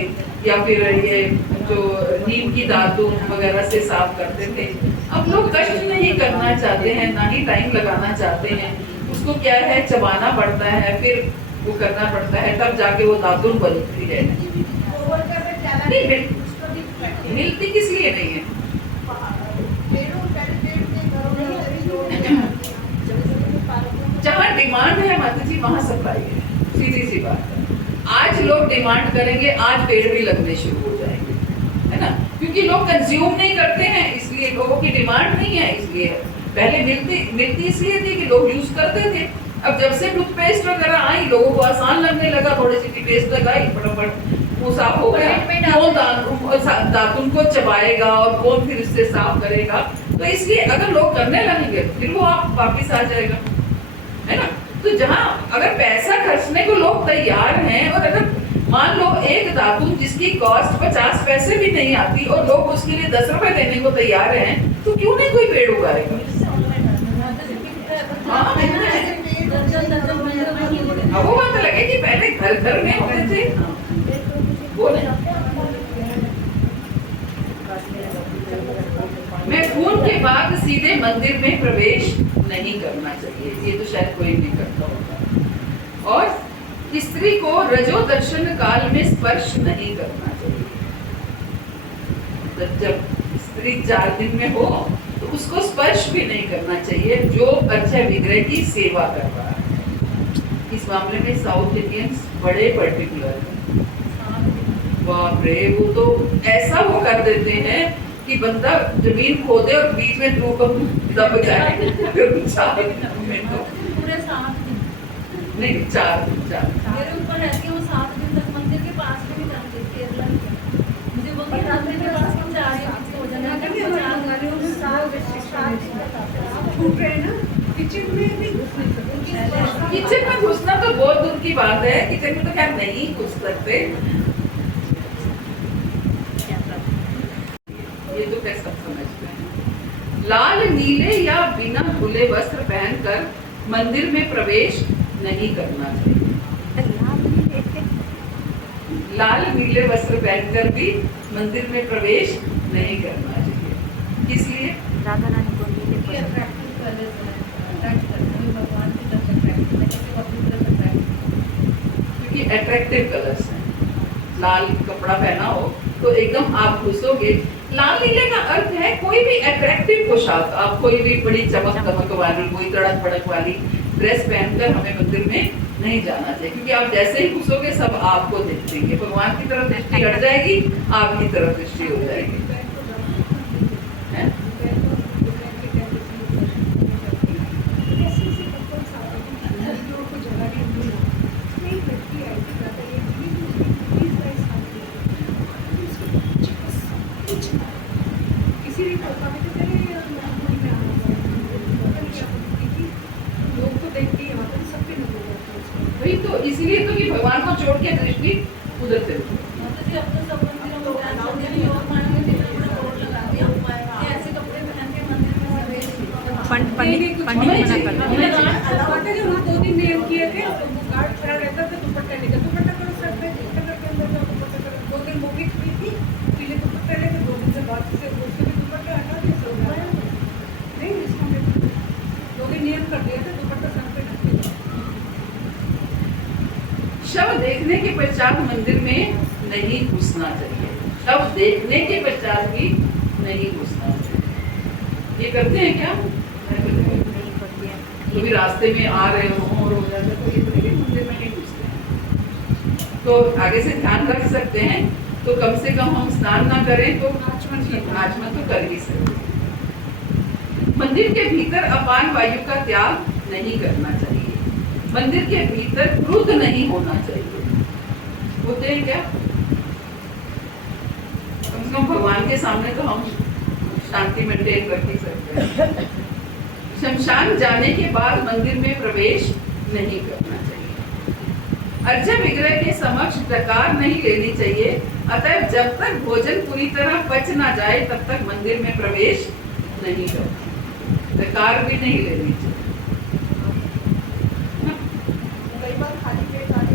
या फिर ये जो नीम की दातुन वगैरह से साफ करते थे। अब लोग कष्ट नहीं करना चाहते हैं, ना ही टाइम लगाना चाहते हैं। उसको क्या है, चबाना पड़ता है, फिर वो करना पड़ता है, तब जाके वो दातुन बनती है। नहीं, मिलती किस लिए नहीं है? जहाँ डिमांड है माता जी वहाँ सप्लाई है, सीधी सी बात है। आज लोग डिमांड करेंगे, आज पेड़ भी लगने शुरू हो जाएंगे, है ना? क्योंकि लोग कंज्यूम नहीं करते हैं, इसलिए लोगों की डिमांड नहीं है। इसलिए पहले मिलती इसलिए थी कि लोग यूज करते थे। अब जब से टूथपेस्ट वगैरह आई, लोगों को आसान लगने लगा, थोड़ी सी पेस्ट लगाई, फटाफट वो साफ हो गया। कौन दातुन को चबाएगा और कौन फिर इससे साफ करेगा? तो इसलिए अगर लोग करने लगेंगे फिर वो आप वापिस आ जाएगा, है ना? तो जहाँ अगर पैसा खर्चने को लोग तैयार हैं, और अगर मान लो एक दातुन जिसकी कॉस्ट 50 पैसे भी नहीं आती और लोग उसके लिए 10 रुपए देने को तैयार हैं, तो क्यों नहीं कोई पेड़ उगाएगा? हाँ, अब वो बात लगे कि पहले घर घर में होते थे वो नहीं। मैं खून के बाद सीधे मंदिर में प्रवेश नहीं करना चाहिए, ये तो शायद कोई नहीं करता होगा। और स्त्री को रजो दर्शन काल में स्पर्श नहीं करना चाहिए। जब स्त्री 4 दिन में हो तो उसको स्पर्श भी नहीं करना चाहिए, जो अक्षय विग्रह की सेवा कर रहा है। इस मामले में साउथ इंडियंस बड़े पर्टिकुलर हैं। बाप रे, वो तो ऐसा वो कर देते हैं कि बंदा जमीन खोदे और बीच में दब जाए। पूरे 7 दिन नहीं, 4 दिन। मेरे ऊपर रहती है वो 7 दिन तक मंदिर के पास में भी जाती है, केरला में। मुझे वो मंदिर के पास में जा रही है, हो जाना छूट रहे ना, किचन में भी घुस नहीं सकते। किचन में घुसना तो बहुत दूर की बात है, किचन में तो खैर नहीं घुस सकते। ये तो कैसे समझते हैं। लाल नीले या बिना खुले वस्त्र पहनकर मंदिर में प्रवेश नहीं करना चाहिए। लाल नीले वस्त्र पहनकर भी मंदिर में प्रवेश नहीं करना चाहिए। इसलिए राधा रानी को नीले क्योंकि अट्रैक्टिव कलर्स हैं। लाल कपड़ा पहना हो तो एकदम आप घुसोगे। लाल नीले का अर्थ है कोई भी अट्रैक्टिव पोशाक, आप कोई भी बड़ी चमक दमक वाली, कोई तड़क भड़क वाली ड्रेस पहनकर हमें मंदिर में नहीं जाना चाहिए, क्योंकि आप जैसे ही घुसोगे सब आपको देखेंगे। भगवान की तरफ दृष्टि हट जाएगी, आपकी तरफ दृष्टि हो जाएगी। है? वही तो, इसीलिए तो कि भगवान को छोड़ के दृष्टि उधर से पंडित मना कर दो दिन किए थे तो वो गार्ड खड़ा रहता था, दुपट्टा लेकर, दुपट्टा करो सर पे, घर के अंदर जाओ दुपट्टा करो। 2 दिन मूवी हुई थी, पीले दुपट्टा लेके 2 दिन से बाद से उसके भी दुपट्टा हटा दिया, सब उठाया नहीं, इसको मैं 2 दिन नियम कर दिया था, दुपट्टा सर पे ढक के जाओ। शव देखने के पश्चात मंदिर में नहीं घुसना चाहिए। शव देखने के पश्चात भी नहीं घुसना चाहिए। ये करते हैं क्या? नहीं करते हैं। कभी रास्ते में आ रहे हो और हो जाता है तो ये तो नहीं, मंदिर में नहीं घुसते हैं। तो आगे से ध्यान रख सकते हैं, तो कम से कम हम स्नान ना करें तो आचमन तो कर ही सकते हैं। मंदिर के भीतर अपान वायु का त्याग नहीं करना चाहिए। मंदिर के भीतर क्रुद्ध नहीं होना चाहिए। होते हैं क्या? कम से कम भगवान के सामने तो हम शांति मेंटेन रख ही सकते हैं। शमशान जाने के बाद मंदिर में प्रवेश नहीं करना चाहिए। अर्चा विग्रह के समक्ष डकार नहीं लेनी चाहिए। अतः जब तक भोजन पूरी तरह पच ना जाए तब तक मंदिर में प्रवेश नहीं करना। डकार भी नहीं लेनी चाहिए। कई बार खाली पेट आते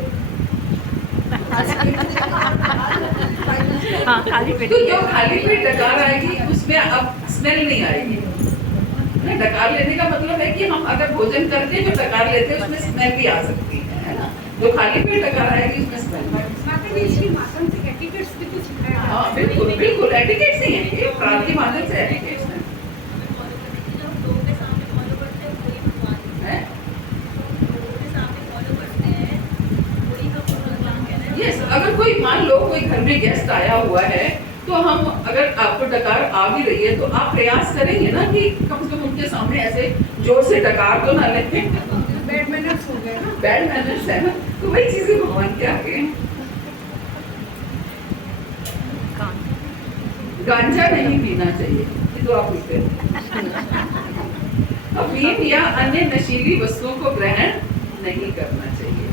हाँ, खाली पेट तो जो खाली पेट डकार आएगी उसमें अब स्मेल नहीं आएगी। डकार लेने का मतलब है कि हम अगर भोजन करते हैं जो डकार लेते हैं उसमें स्मेल भी आ सकती है ना। जो खाली पेट डकार आएगी उसमें स्मेल नहीं। माता जी इसकी मातम से एटिकेट्स भी तो सिखाया हाँ बिल्कुल बिल्कुल, एटिकेट्स ही है ये, प्रांतीय माध्यम से एटिकेट्स है। यस, अगर कोई मान लो कोई घर में गेस्ट आया हुआ है तो हम अगर आपको डकार आ भी रही है तो आप प्रयास करेंगे ना कि कम से कम उनके सामने ऐसे जोर से डकार तो ना लें। बैड मैनर्स हो गए ना। बैड मैनर्स है ना, तो वही चीजें भगवान के आगे हैं। गांजा नहीं पीना चाहिए, ये तो आप पीते हैं। अफीम या अन्य नशीली वस्तुओं को ग्रहण नहीं करना चाहिए।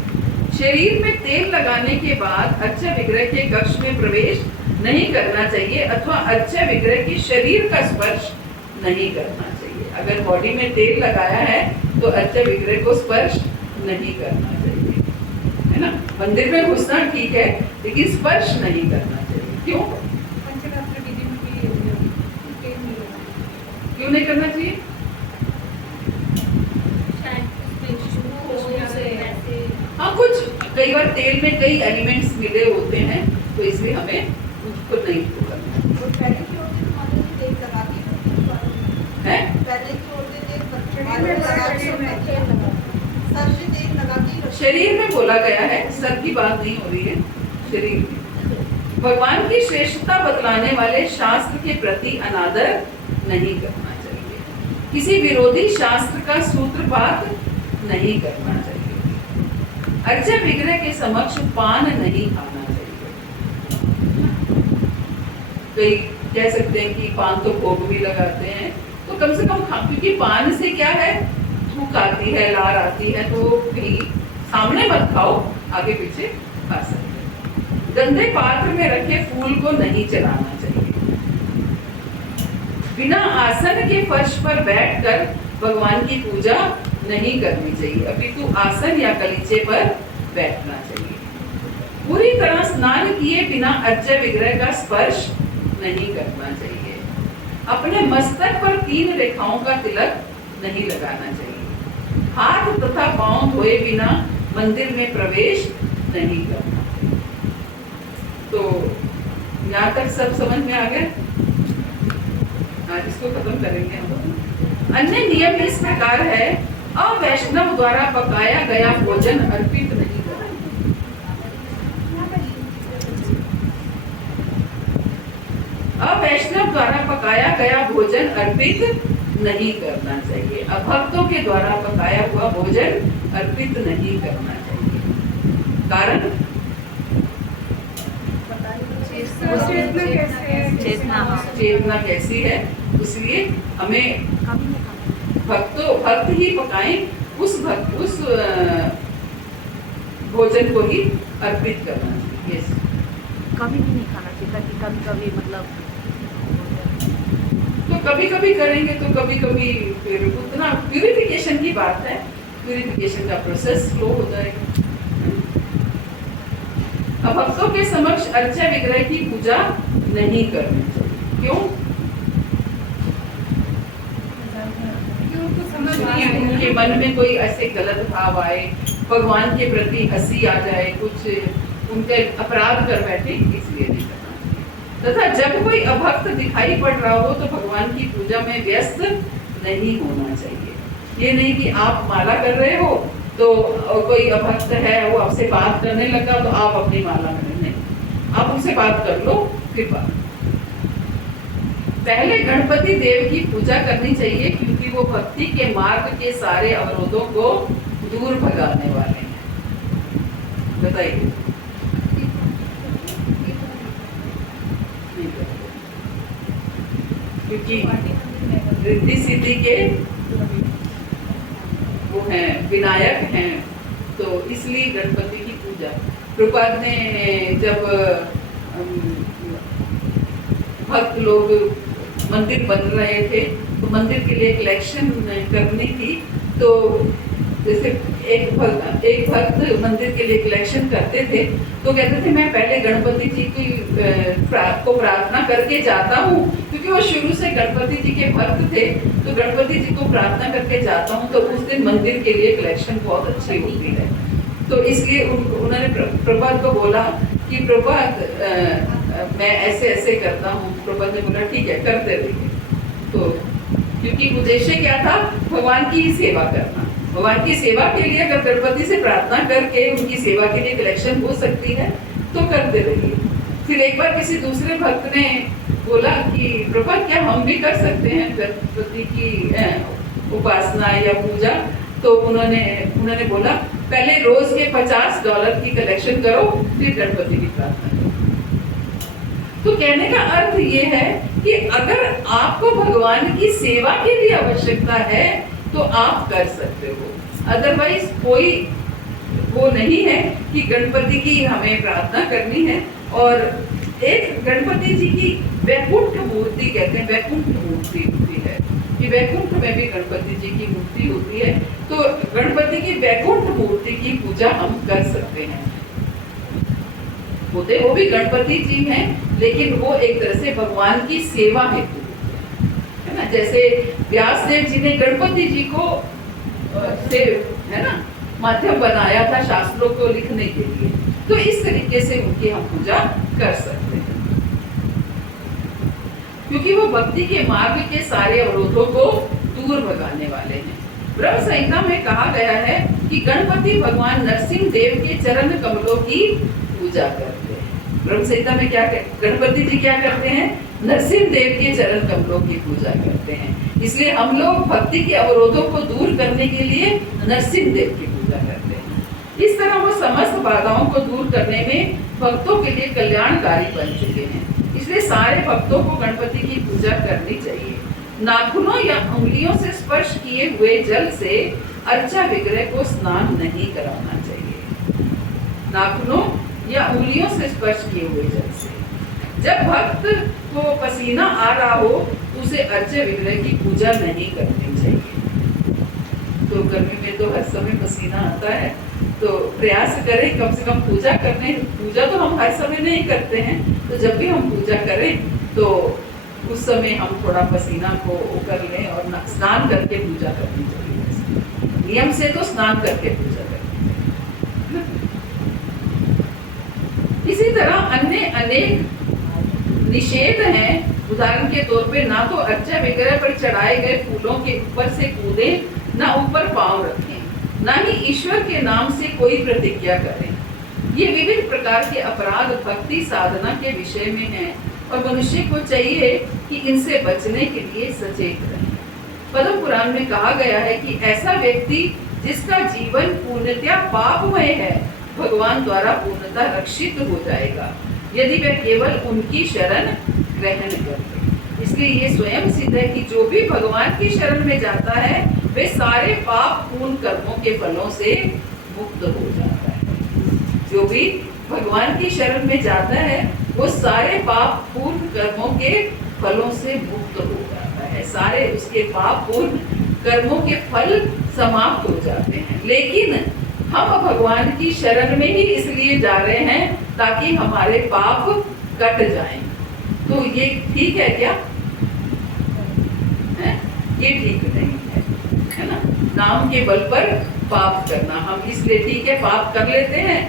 शरीर में तेल लगाने के बाद अर्चा विग्रह के कक्ष में प्रवेश नहीं करना चाहिए अथवा अर्चा विग्रह के शरीर का स्पर्श नहीं करना चाहिए। अगर बॉडी में तेल लगाया है तो अर्चा विग्रह को स्पर्श नहीं करना चाहिए, है ना। मंदिर में घुसना ठीक है लेकिन स्पर्श नहीं करना चाहिए। क्यों? पंचरात्र विधि में भी तेल नहीं लगाना। क्यों नहीं करना चाहिए? हाँ, कुछ कई बार तेल में कई एलिमेंट्स मिले होते हैं तो इसलिए हमें उसको नहीं करना और पहले की ओर से माता जी तेल लगाती है। पहले की ओर से तेल लगाती सर से तेल लगाती। शरीर में बोला गया है, सर की बात नहीं हो रही है, शरीर में। भगवान की श्रेष्ठता बतलाने वाले शास्त्र के प्रति अनादर नहीं करना चाहिए। किसी विरोधी शास्त्र का सूत्रपात नहीं करना चाहिए। अर्चा विग्रह के समक्ष पान नहीं खाना चाहिए। कई कह सकते हैं कि पान तो भोग भी लगाते हैं, तो कम से कम क्योंकि पान से क्या है, थूक आती है, लार आती है, तो भी सामने मत खाओ, आगे पीछे खा सकते हैं। गंदे पात्र में रखे फूल को नहीं चलाना चाहिए। बिना आसन के फर्श पर बैठकर भगवान की पूजा नहीं करनी चाहिए, अपितु आसन या गलीचे पर बैठना चाहिए। पूरी तरह स्नान किए बिना अर्चा विग्रह का स्पर्श नहीं करना चाहिए। अपने मस्तक पर 3 रेखाओं का तिलक नहीं लगाना चाहिए। हाथ तथा पांव धोए बिना मंदिर में प्रवेश नहीं करना चाहिए। तो यहाँ तक सब समझ में आ गया। आज इसको खत्म करेंगे हम। अन्य नियम इस प्रकार है, अवैष्णव द्वारा पकाया गया भोजन अर्पित नहीं करना। अवैष्णव द्वारा पकाया गया भोजन अर्पित नहीं करना चाहिए। अभक्तों के द्वारा पकाया हुआ भोजन अर्पित नहीं करना चाहिए। कारण चेतना कैसी है, इसलिए हमें भक्त ही पकाएं, उस भोजन को ही अर्पित करना चाहिए। yes. कभी भी नहीं खाना चाहिए ताकि कभी कभी मतलब तो कभी कभी करेंगे तो कभी कभी फिर उतना प्यूरिफिकेशन की बात है, प्यूरिफिकेशन का प्रोसेस फ्लो हो जाएगा। अब भक्तों के समक्ष अर्चा विग्रह की पूजा नहीं करनी चाहिए। क्यों? कि उनको समझ आ क्योंकि उनके मन में कोई ऐसे गलत भाव आए, भगवान के प्रति हंसी आ जाए, कुछ उनके अपराध कर बैठे, इसलिए नहीं करना चाहिए। तथा जब कोई अभक्त दिखाई पड़ रहा हो तो भगवान की पूजा में व्यस्त नहीं होना चाहिए। ये नहीं कि आप माला कर रहे हो तो कोई अभक्त है वो आपसे बात करने लगा तो आप अपनी माला में नहीं, आप उनसे बात कर लो फिर बात। पहले गणपति देव की पूजा करनी चाहिए क्योंकि वो भक्ति के मार्ग के सारे अवरोधों को दूर भगाने वाले हैं। बताइए। क्योंकि रिद्धि सिद्धि के वो हैं, विनायक हैं, तो इसलिए गणपति की पूजा। प्रभुपाद ने जब भक्त लोग मंदिर बन रहे थे तो मंदिर के लिए कलेक्शन करनी थी, तो जैसे एक भक्त मंदिर के लिए कलेक्शन करते थे तो कहते थे मैं पहले गणपति जी की को प्रार्थना करके जाता हूँ, क्योंकि वो शुरू से गणपति जी के भक्त थे, तो गणपति जी को प्रार्थना करके जाता हूँ तो उस दिन मंदिर के लिए कलेक्शन बहुत अच्छी होती है। तो इसलिए उन्होंने प्रभुपाद को बोला कि प्रभुपाद मैं ऐसे ऐसे करता हूँ। प्रभुपाद ने बोला ठीक है करते रहिए। तो क्योंकि उद्देश्य क्या था? भगवान की सेवा करना। भगवान की सेवा के लिए अगर गणपति से प्रार्थना करके उनकी सेवा के लिए कलेक्शन हो सकती है तो करते रहिए। फिर एक बार किसी दूसरे भक्त ने बोला कि प्रभुपाद क्या हम भी कर सकते हैं गणपति की उपासना या पूजा? तो उन्होंने बोला पहले रोज के $50 की कलेक्शन करो फिर गणपति की प्रार्थना करो। तो कहने का अर्थ ये है कि अगर आपको भगवान की सेवा के लिए आवश्यकता है तो आप कर सकते हो, अदरवाइज कोई वो नहीं है कि गणपति की हमें प्रार्थना करनी है। और एक गणपति जी की वैकुंठ मूर्ति कहते हैं, वैकुंठ मूर्ति होती है कि वैकुंठ में भी गणपति जी की मूर्ति होती है, तो गणपति की वैकुंठ मूर्ति की पूजा हम कर सकते हैं। होते वो भी गणपति जी हैं, लेकिन वो एक तरह से भगवान की सेवा हेतु है ना। जैसे व्यास देव जी ने गणपति जी को से है ना माध्यम बनाया था शास्त्रों को लिखने के लिए, तो इस तरीके से उनकी हम पूजा कर सकते हैं, क्योंकि वो भक्ति के मार्ग के सारे अवरोधों को दूर भगाने वाले हैं। ब्रह्म संहिता में कहा गया है कि गणपति भगवान नरसिंह देव के चरण कमलों की पूजा करते हैं। ब्रह्म संहिता में क्या गणपति जी क्या करते हैं? नरसिंह देव के चरण कमलों की पूजा करते हैं। इसलिए हम लोग भक्ति के अवरोधों को दूर करने के लिए नरसिंह देव की पूजा करते हैं। इस तरह वो समस्त बाधाओं को दूर करने में भक्तों के लिए कल्याणकारी बन चुके हैं। इसलिए सारे भक्तों को गणपति की पूजा करनी चाहिए। नाखूनों या उंगलियों से स्पर्श किए हुए जल से अर्चा विग्रह को स्नान नहीं कराना चाहिए। नाखूनों या उंगलियों से स्पर्श किए हुए जल से। जब भक्त को पसीना आ रहा हो उसे अर्चा विग्रह की पूजा नहीं करनी चाहिए। तो गर्मी में तो हर समय पसीना आता है, तो प्रयास करें कम से कम पूजा करने। पूजा तो हम हर समय नहीं करते हैं, तो जब भी हम पूजा करें तो उस समय हम थोड़ा पसीना को कर लें और स्नान करके पूजा करनी चाहिए। नियम से तो स्नान करके पूजा करनी चाहिए। इसी तरह अन्य अनेक निषेध हैं। उदाहरण के तौर पे ना तो अर्चा विग्रह पर चढ़ाए गए फूलों के ऊपर से कूदे, ना ऊपर पांव रखें, ना ही ईश्वर के नाम से कोई प्रतिज्ञा करें। ये विभिन्न प्रकार के अपराध भक्ति साधना के विषय में हैं और मनुष्य को चाहिए कि इनसे बचने के लिए सचेत रहें। पद्म पुराण में कहा गया है कि ऐसा व्यक्ति जिसका जीवन पूर्णतया पापमय है भगवान द्वारा पूर्णतः रक्षित हो जाएगा यदि वह केवल उनकी शरण ग्रहण करे। इसलिए ये स्वयं सिद्ध है कि जो भी भगवान की शरण में जाता है वे सारे पाप पूर्ण कर्मों के फलों से मुक्त हो जाता है। जो भी भगवान की शरण में जाता है वो सारे पाप पूर्ण कर्मों के फलों से मुक्त हो जाता है। सारे उसके पाप पूर्ण कर्मों के फल समाप्त हो जाते हैं। लेकिन हम भगवान की शरण में ही इसलिए जा रहे हैं ताकि हमारे पाप कट जाएं। तो ये ठीक है क्या? है? ये ठीक नहीं है ना? नाम के बल पर पाप करना, हम इसलिए ठीक है पाप कर लेते हैं,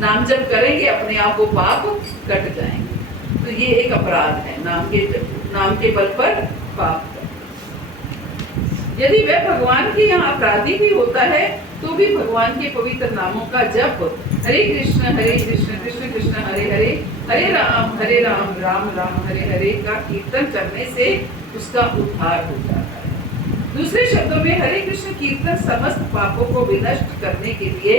नाम जब करेंगे अपने आप वो पाप कट जाएंगे। तो ये एक अपराध है, नाम के बल पर पाप करना। यदि वह भगवान के यहाँ अपराधी भी होता है तो भी भगवान के पवित्र नामों का जप, हरे कृष्ण कृष्ण कृष्ण हरे हरे, हरे राम राम राम हरे हरे का कीर्तन करने से उसका उद्धार हो जाता है। दूसरे शब्दों में हरे कृष्ण कीर्तन समस्त पापों को विनष्ट करने के लिए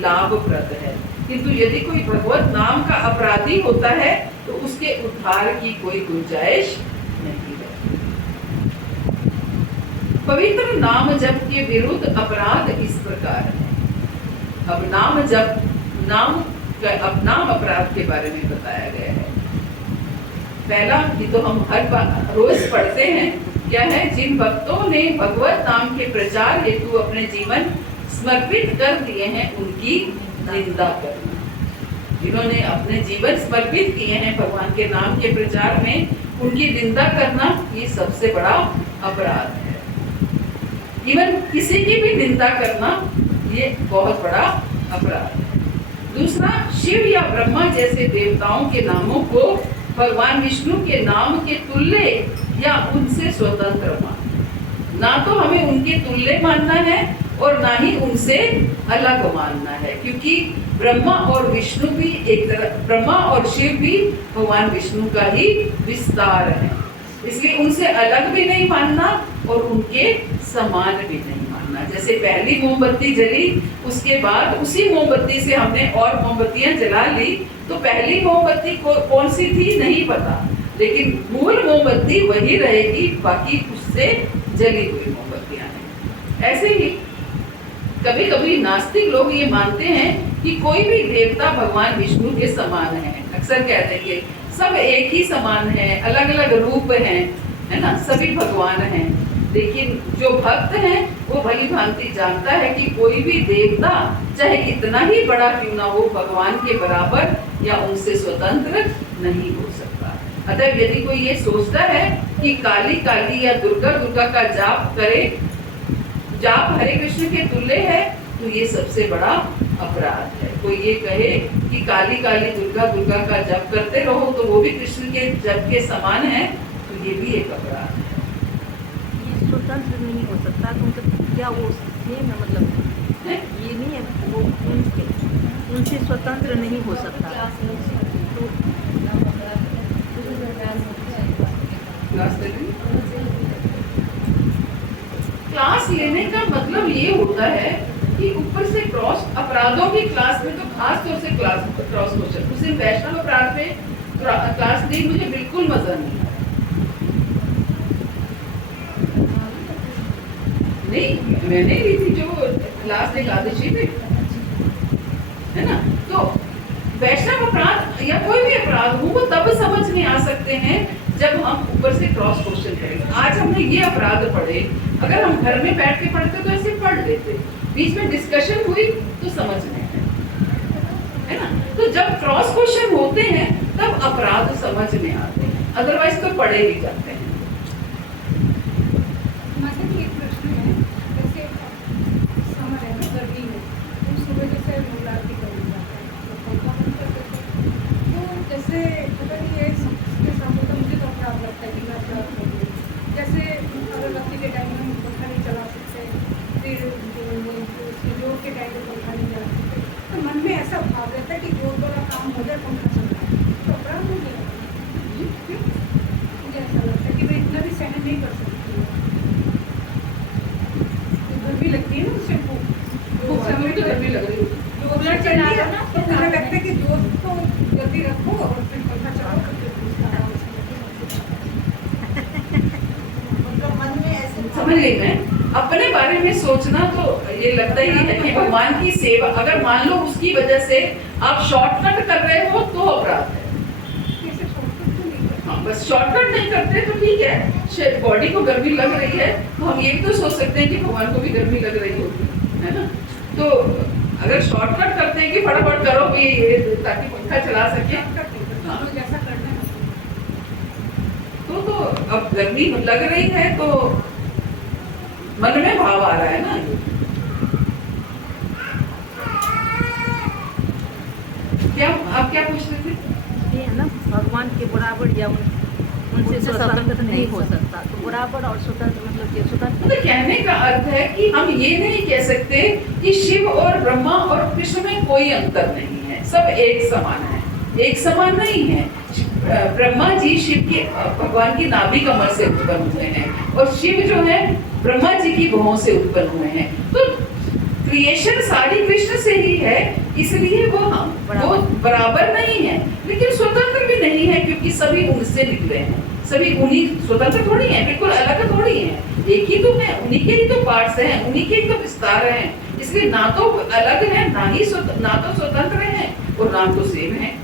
लाभप्रद है। किंतु यदि कोई भगवत नाम का अपराधी होता है तो उसके उद्धार की कोई गुंजाइश नहीं है। पवित्र नाम जप के विरुद्ध अपराध इस प्रकार है। अब नाम अपराध के बारे में बताया गया है। पहला कि तो हम हर रोज पढ़ते हैं, क्या है? जिन भक्तों ने भगवत नाम के प्रचार हेतु अपने जीवन समर्पित कर दिए हैं उनकी निंदा करना। जिन्होंने अपने जीवन समर्पित किए हैं भगवान के नाम के प्रचार में, उनकी निंदा करना ये सबसे बड़ा अपराध है। इवन किसी की भी निंदा करना ये बहुत बड़ा अपराध है। दूसरा, शिव या ब्रह्मा जैसे देवताओं के नामों को भगवान विष्णु के नाम के तुल्य या उनसे स्वतंत्र मानना। ना तो हमें उनके तुल्य मानना है और ना ही उनसे अलग मानना है, क्योंकि ब्रह्मा और विष्णु भी एक तरह, ब्रह्मा और शिव भी भगवान विष्णु का ही विस्तार है। इसलिए उनसे अलग भी नहीं मानना और उनके समान भी नहीं मानना। जैसे पहली मोमबत्ती जली, उसके बाद उसी मोमबत्ती से हमने और मोमबत्तियां जला ली, तो पहली मोमबत्ती कौन सी थी नहीं पता, लेकिन मूल मोमबत्ती वही रहेगी, बाकी उससे जली हुई मोमबत्तियां हैं। ऐसे ही कभी कभी नास्तिक लोग ये मानते हैं कि कोई भी देवता भगवान विष्णु के समान है। अक्सर कहते हैं कि सब एक ही समान है, अलग अलग रूप हैं, है ना, सभी भगवान हैं। लेकिन जो भक्त है वो भली भांति जानता है कि कोई भी देवता चाहे कितना ही बड़ा क्यों ना हो, भगवान के बराबर या उनसे स्वतंत्र नहीं हो सकता। अतः यदि कोई ये सोचता है कि काली काली या दुर्गा दुर्गा का जाप करे, जाप हरे कृष्ण के तुल्य है, तो ये सबसे बड़ा अपराध है। कोई ये कहे कि काली काली दुर्गा दुर्गा का जप करते रहो तो वो भी कृष्ण के जप के समान है, तो ये भी एक अपराध है। ये स्वतंत्र नहीं हो सकता, क्योंकि क्या वो सेम है, मतलब है? ये नहीं है, वो उनसे स्वतंत्र नहीं हो सकता। तो क्लास लेने का मतलब ये होता है कि ऊपर से क्रॉस अपराधों की क्लास में, तो खास तौर से क्रॉस क्वेश्चन, उसे वैष्णव अपराध में क्लास दी मुझे बिल्कुल मजा नहीं आया। नहीं, मैंने ली थी जो लास्ट एकादशी में, है ना। तो वैष्णव अपराध या कोई भी अपराध हो वो तब समझ में आ सकते हैं जब हम ऊपर से क्रॉस क्वेश्चन करेंगे। आज हमने ये अपराध पढ़े, अगर हम घर में बैठ के पढ़ते तो ऐसे पढ़ लेते, बीच में डिस्कशन हुई तो समझ में आए, है ना। तो जब क्रॉस क्वेश्चन होते हैं तब अपराध समझ में आते हैं, अदरवाइज तो पढ़े ही जाते हैं। मतलब एक प्रश्न है, जैसे समर है ना, गर्मी में तो सुबह जैसे मुलाकात करनी जाता है तो पंखा बंद कर देते हैं। तो जैसे पता नहीं है इसके साथ होता, मुझे तो अपराध लगता है कि मैं अपराध कर रही हूँ। जैसे अगरबत्ती के टाइम में हम पंखा नहीं चला सकते, फिर जोर के टाइम में पंखा नहीं चला सकते, तो मन में ऐसा भाव रहता है कि जोर वाला काम हो जाए, पंखा चल रहा है तो अपराध हो गया। क्यों? मुझे ऐसा लगता है कि मैं इतना भी सहन नहीं कर सकती हूँ। गर्मी लगती है ना उससे, वो समय तो गर्मी लग रही होती है। जो उलट चला रहा ना, तो मुझे लगता है कि जोर को जल्दी रखो और फिर पंखा चलाओ करके उसका आराम से मतलब मन में ऐसे समझ गई मैं। अपने बारे में सोचना तो ये लगता ही है कि भगवान की सेवा, अगर मान लो उसकी वजह से आप शॉर्टकट कर रहे हो तो अपराध है। कैसे शॉर्टकट तो नहीं करते। हाँ, बस शॉर्टकट नहीं करते तो ठीक है, बॉडी को गर्मी लग रही है तो हम ये तो सोच सकते हैं कि भगवान को भी गर्मी लग रही होगी, है ना। तो अगर शॉर्टकट करते हैं कि फटाफट करो कि ताकि पंखा चला सके, हाँ, जैसा करना है तो अब गर्मी लग रही है तो मन में भाव आ रहा है ना। क्या आप क्या पूछ रहे थे? ये है ना, भगवान के बराबर या उनसे स्वतंत्र नहीं हो सकता, तो बराबर और स्वतंत्र मतलब ये स्वतंत्र मतलब कहने का अर्थ है कि हम ये नहीं कह सकते कि शिव और ब्रह्मा और कृष्ण में कोई अंतर नहीं है, सब एक समान है। एक समान नहीं है। ब्रह्मा जी शिव के भगवान की नाभि कमल से उत्पन्न हुए हैं और शिव जो है ब्रह्मा जी की भौं से उत्पन्न हुए हैं। तो क्रिएशन सारी कृष्ण से ही है, इसलिए वो बराबर नहीं है, लेकिन स्वतंत्र भी नहीं है क्योंकि सभी उनसे निकले हैं। सभी उन्हीं स्वतंत्र थोड़ी हैं, बिल्कुल अलग थोड़ी हैं, एक ही तो है, उन्हीं के ही तो पार्ट्स हैं, उन्हीं के ही तो विस्तार हैं। इसलिए ना तो अलग है, ना तो स्वतंत्र है और ना तो सेम है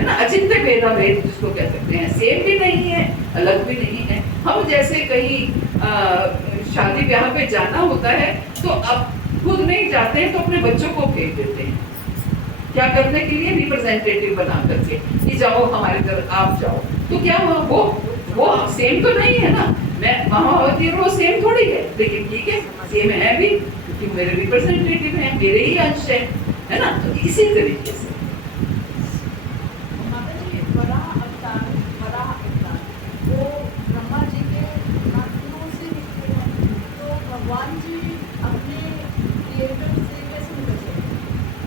ना। अचिंत्य भेदा भेद जिसको कह सकते हैं, सेम भी नहीं है, अलग भी नहीं है। हम जैसे कहीं शादी ब्याह पे जाना होता है तो अब खुद नहीं जाते हैं तो अपने बच्चों को भेज देते हैं, क्या करने के लिए, रिप्रेजेंटेटिव बना करके कि जाओ हमारे घर, आप जाओ। तो क्या वो सेम तो नहीं है ना, मैं वहां होती हूँ, वो सेम थोड़ी है, लेकिन ठीक है सेम है भी क्योंकि मेरे रिप्रेजेंटेटिव हैं, मेरे ही अंश है ना। तो इसी तरीके से बड़ा अवतार वो ब्रह्मा जी के नाखूनों से निकले हैं, तो भगवान जी अपने क्रिएटर से कैसे निकल सकते?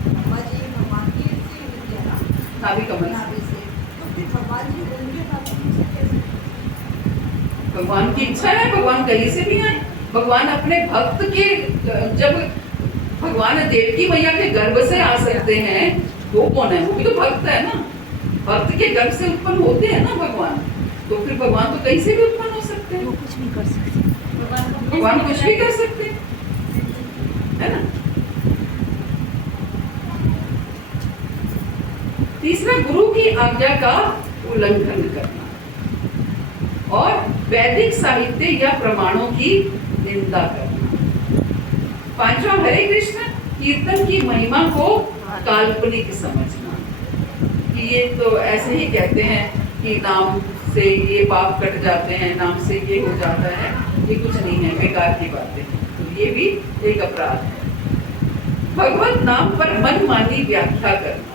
ब्रह्मा जी भगवान की से निकले ना, नाभि कमल से। नाभि से, तो फिर भगवान जी उनके नाखूनों से कैसे? भगवान की इच्छा है, भगवान कहीं से भी आए। भगवान अपने भक्त के, जब भगवान देवकी मैया के गर्भ से आ सकते हैं, वो कौन है, वो भी तो भक्त है ना। भक्त के गर्भ से उत्पन्न होते हैं ना भगवान, तो फिर भगवान तो कहीं से भी उत्पन्न हो सकते हैं, वो कुछ भी कर सकते, भगवान कुछ भी कर सकते हैं, है ना। तीसरा, गुरु की आज्ञा का उल्लंघन करना और वैदिक साहित्य या प्रमाणों की निंदा करना। पांचवा, हरे कृष्ण कीर्तन की महिमा को काल्पनिक समझना, कि ये तो ऐसे ही कहते हैं कि नाम से ये पाप कट जाते हैं, नाम से ये हो जाता है, ये कुछ नहीं है, बेकार की बातें। तो ये भी एक अपराध है। भगवत नाम पर मनमानी व्याख्या करना,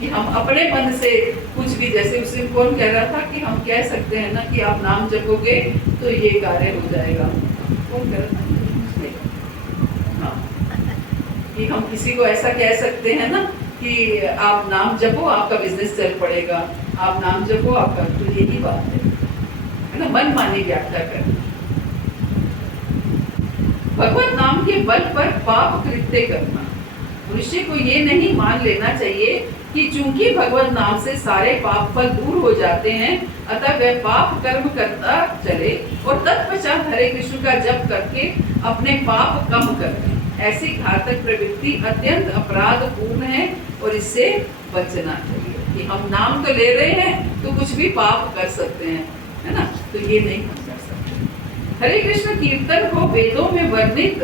कि हम अपने मन से कुछ भी, जैसे उस दिन कौन कह रहा था कि हम कह सकते हैं ना कि आप नाम जपोगे तो ये कार्य हो जाएगा, कौन कह रहा था? हाँ, कि हम किसी को ऐसा कह सकते हैं ना कि आप नाम जपो आपका बिजनेस चल पड़ेगा, आप नाम जपो आपका, तो यही बात है ना, मनमानी व्याख्या करना। भगवत नाम के बल पर पाप कृत्य करना, मनुष्य को ये नहीं मान लेना चाहिए कि चूंकि भगवत नाम से सारे पाप फल दूर हो जाते हैं, अतः वह पाप कर्म करता चले और तत्पश्चात हरे कृष्ण का जप करके अपने पाप कम कर लें। ऐसी घातक प्रवृत्ति अत्यंत अपराध पूर्ण है और इससे बचना चाहिए। कि हम नाम तो ले रहे हैं तो कुछ भी पाप कर सकते हैं, है ना, तो ये नहीं हम कर सकते। हरे कृष्ण कीर्तन को वेदों में वर्णित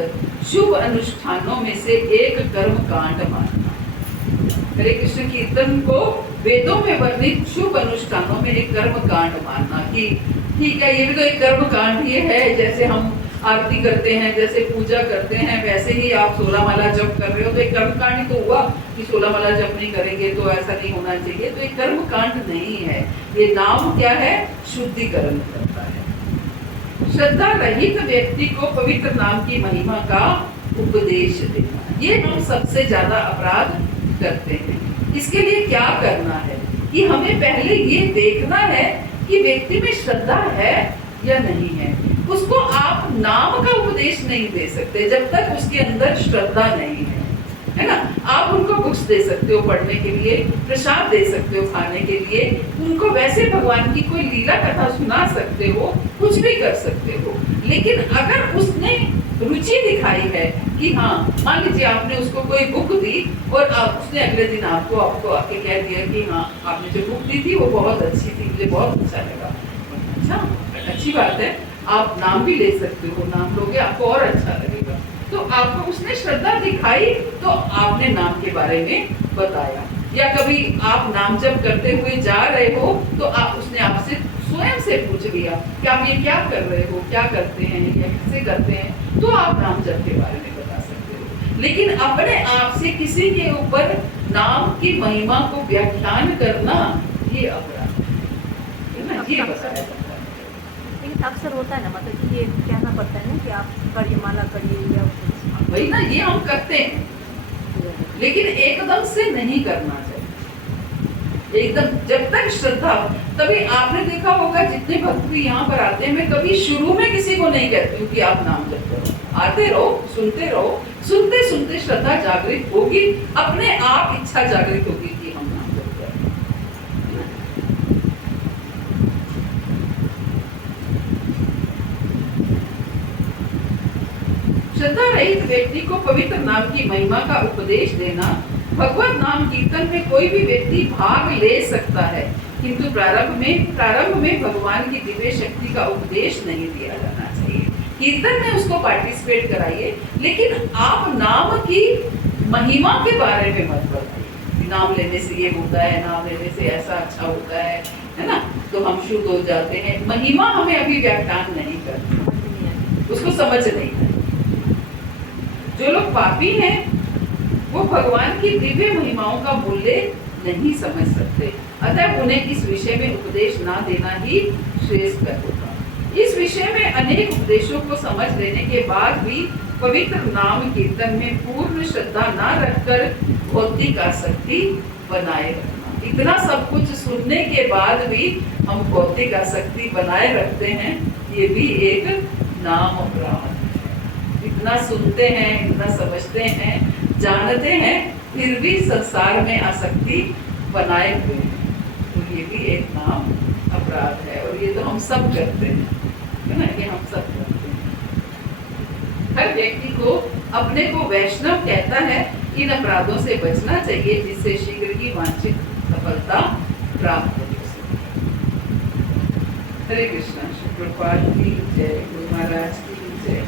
शुभ अनुष्ठानों में से एक कर्म कांड मानना। हरे कृष्ण कीर्तन को वेदों में वर्णित शुभ अनुष्ठानों में एक कर्म कांड मानना, कि ठीक है ये भी तो एक कर्म कांड ही है, जैसे हम आरती करते हैं, जैसे पूजा करते हैं, वैसे ही आप 16 माला जप कर रहे हो तो एक कर्म कांड ही तो हुआ कि 16 माला जप नहीं करेंगे तो ऐसा नहीं होना चाहिए। तो एक कर्म कांड नहीं है, ये नाम क्या है, शुद्धिकरण करता है। श्रद्धा रहित व्यक्ति को पवित्र नाम की महिमा का उपदेश देना, ये हम सबसे ज्यादा अपराध करते हैं। इसके लिए क्या करना है कि हमें पहले ये देखना है कि व्यक्ति में श्रद्धा है या नहीं है। उसको आप नाम का उपदेश नहीं दे सकते जब तक उसके अंदर श्रद्धा नहीं है ना। आप उनको बुक्स दे सकते हो पढ़ने के लिए, प्रसाद दे सकते हो खाने के लिए, उनको वैसे भगवान की कोई लीला कथा सुना सकते हो, कुछ भी कर सकते हो, लेकिन अगर उसने रुचि दिखाई है कि हाँ, मान लीजिए आपने उसको कोई बुक दी और उसने अगले दिन आपको आके कह दिया कि हाँ, आपने जो बुक दी थी वो बहुत अच्छी थी, मुझे बहुत अच्छा लगा। अच्छा, अच्छी बात है, आप नाम भी ले सकते हो, नाम लोगे आपको और अच्छा लगेगा। तो आपको उसने श्रद्धा दिखाई तो आपने नाम के बारे में बताया। या कभी आप नाम जप करते हुए जा रहे हो तो उसने आपसे स्वयं से पूछ लिया कि आप ये क्या कर रहे हो, क्या करते हैं या कैसे करते हैं, तो आप नाम जप के बारे में बता सकते हो। लेकिन अपने आप से किसी के ऊपर नाम की महिमा को व्याख्यान करना ये अपराध है ना, ये बताया जाता है। लेकिन अक्सर होता है ना, मतलब कि ये कहना पड़ता है ना कि आप करिए, माला करिए या वही ना, ये हम करते हैं, लेकिन एकदम से नहीं करना चाहिए। एकदम जब तक श्रद्धा, तभी आपने देखा होगा जितने भक्त भी यहाँ पर आते हैं, मैं कभी शुरू में किसी को नहीं कहती हूँ कि आप नाम जप करो। आते रहो, सुनते रहो, सुनते सुनते श्रद्धा जागृत होगी, अपने आप इच्छा जागृत होगी कि हम नाम जप करें। श्रद्धा रहित व्यक्ति को पवित्र नाम की महिमा का उपदेश देना। भगवत नाम कीर्तन में कोई भी व्यक्ति भाग ले सकता है, किंतु प्रारंभ में भगवान की दिव्य शक्ति का उपदेश नहीं दिया जाना चाहिए। कीर्तन में उसको पार्टिसिपेट कराइए, लेकिन आप नाम की महिमा के बारे में मत बताइए। नाम लेने से ये होता है, नाम लेने से ऐसा अच्छा होता है ना, तो हम शुद्ध हो जाते हैं। महिमा हमें अभी व्याख्यान नहीं करनी, उसको समझ नहीं है। जो लोग पापी हैं वो भगवान की दिव्य महिमाओं का मूल्य नहीं समझ सकते, अतः उन्हें इस विषय में उपदेश ना देना ही श्रेष्ठ होगा। इस विषय में अनेक उपदेशों को समझ लेने के बाद भी पवित्र नाम कीर्तन में पूर्ण श्रद्धा ना रखकर भौतिक आसक्ति बनाए रखना। इतना सब कुछ सुनने के बाद भी हम भौतिक आसक्ति बनाए रखते हैं, ये भी एक नाम अपराध। इतना सुनते हैं, इतना समझते हैं, जानते हैं, फिर भी संसार में आसक्ति बनाए हुए हैं, तो ये भी एक नाम अपराध है। और ये तो हम सब करते हैं, है ना, ये हम सब करते हैं। हर व्यक्ति को अपने को वैष्णव कहता है, इन अपराधों से बचना चाहिए, जिससे शीघ्र ही वांछित सफलता प्राप्त हो सके। हरे कृष्णा। श्री प्रभुपाद की जय, गुरु महाराज की जय।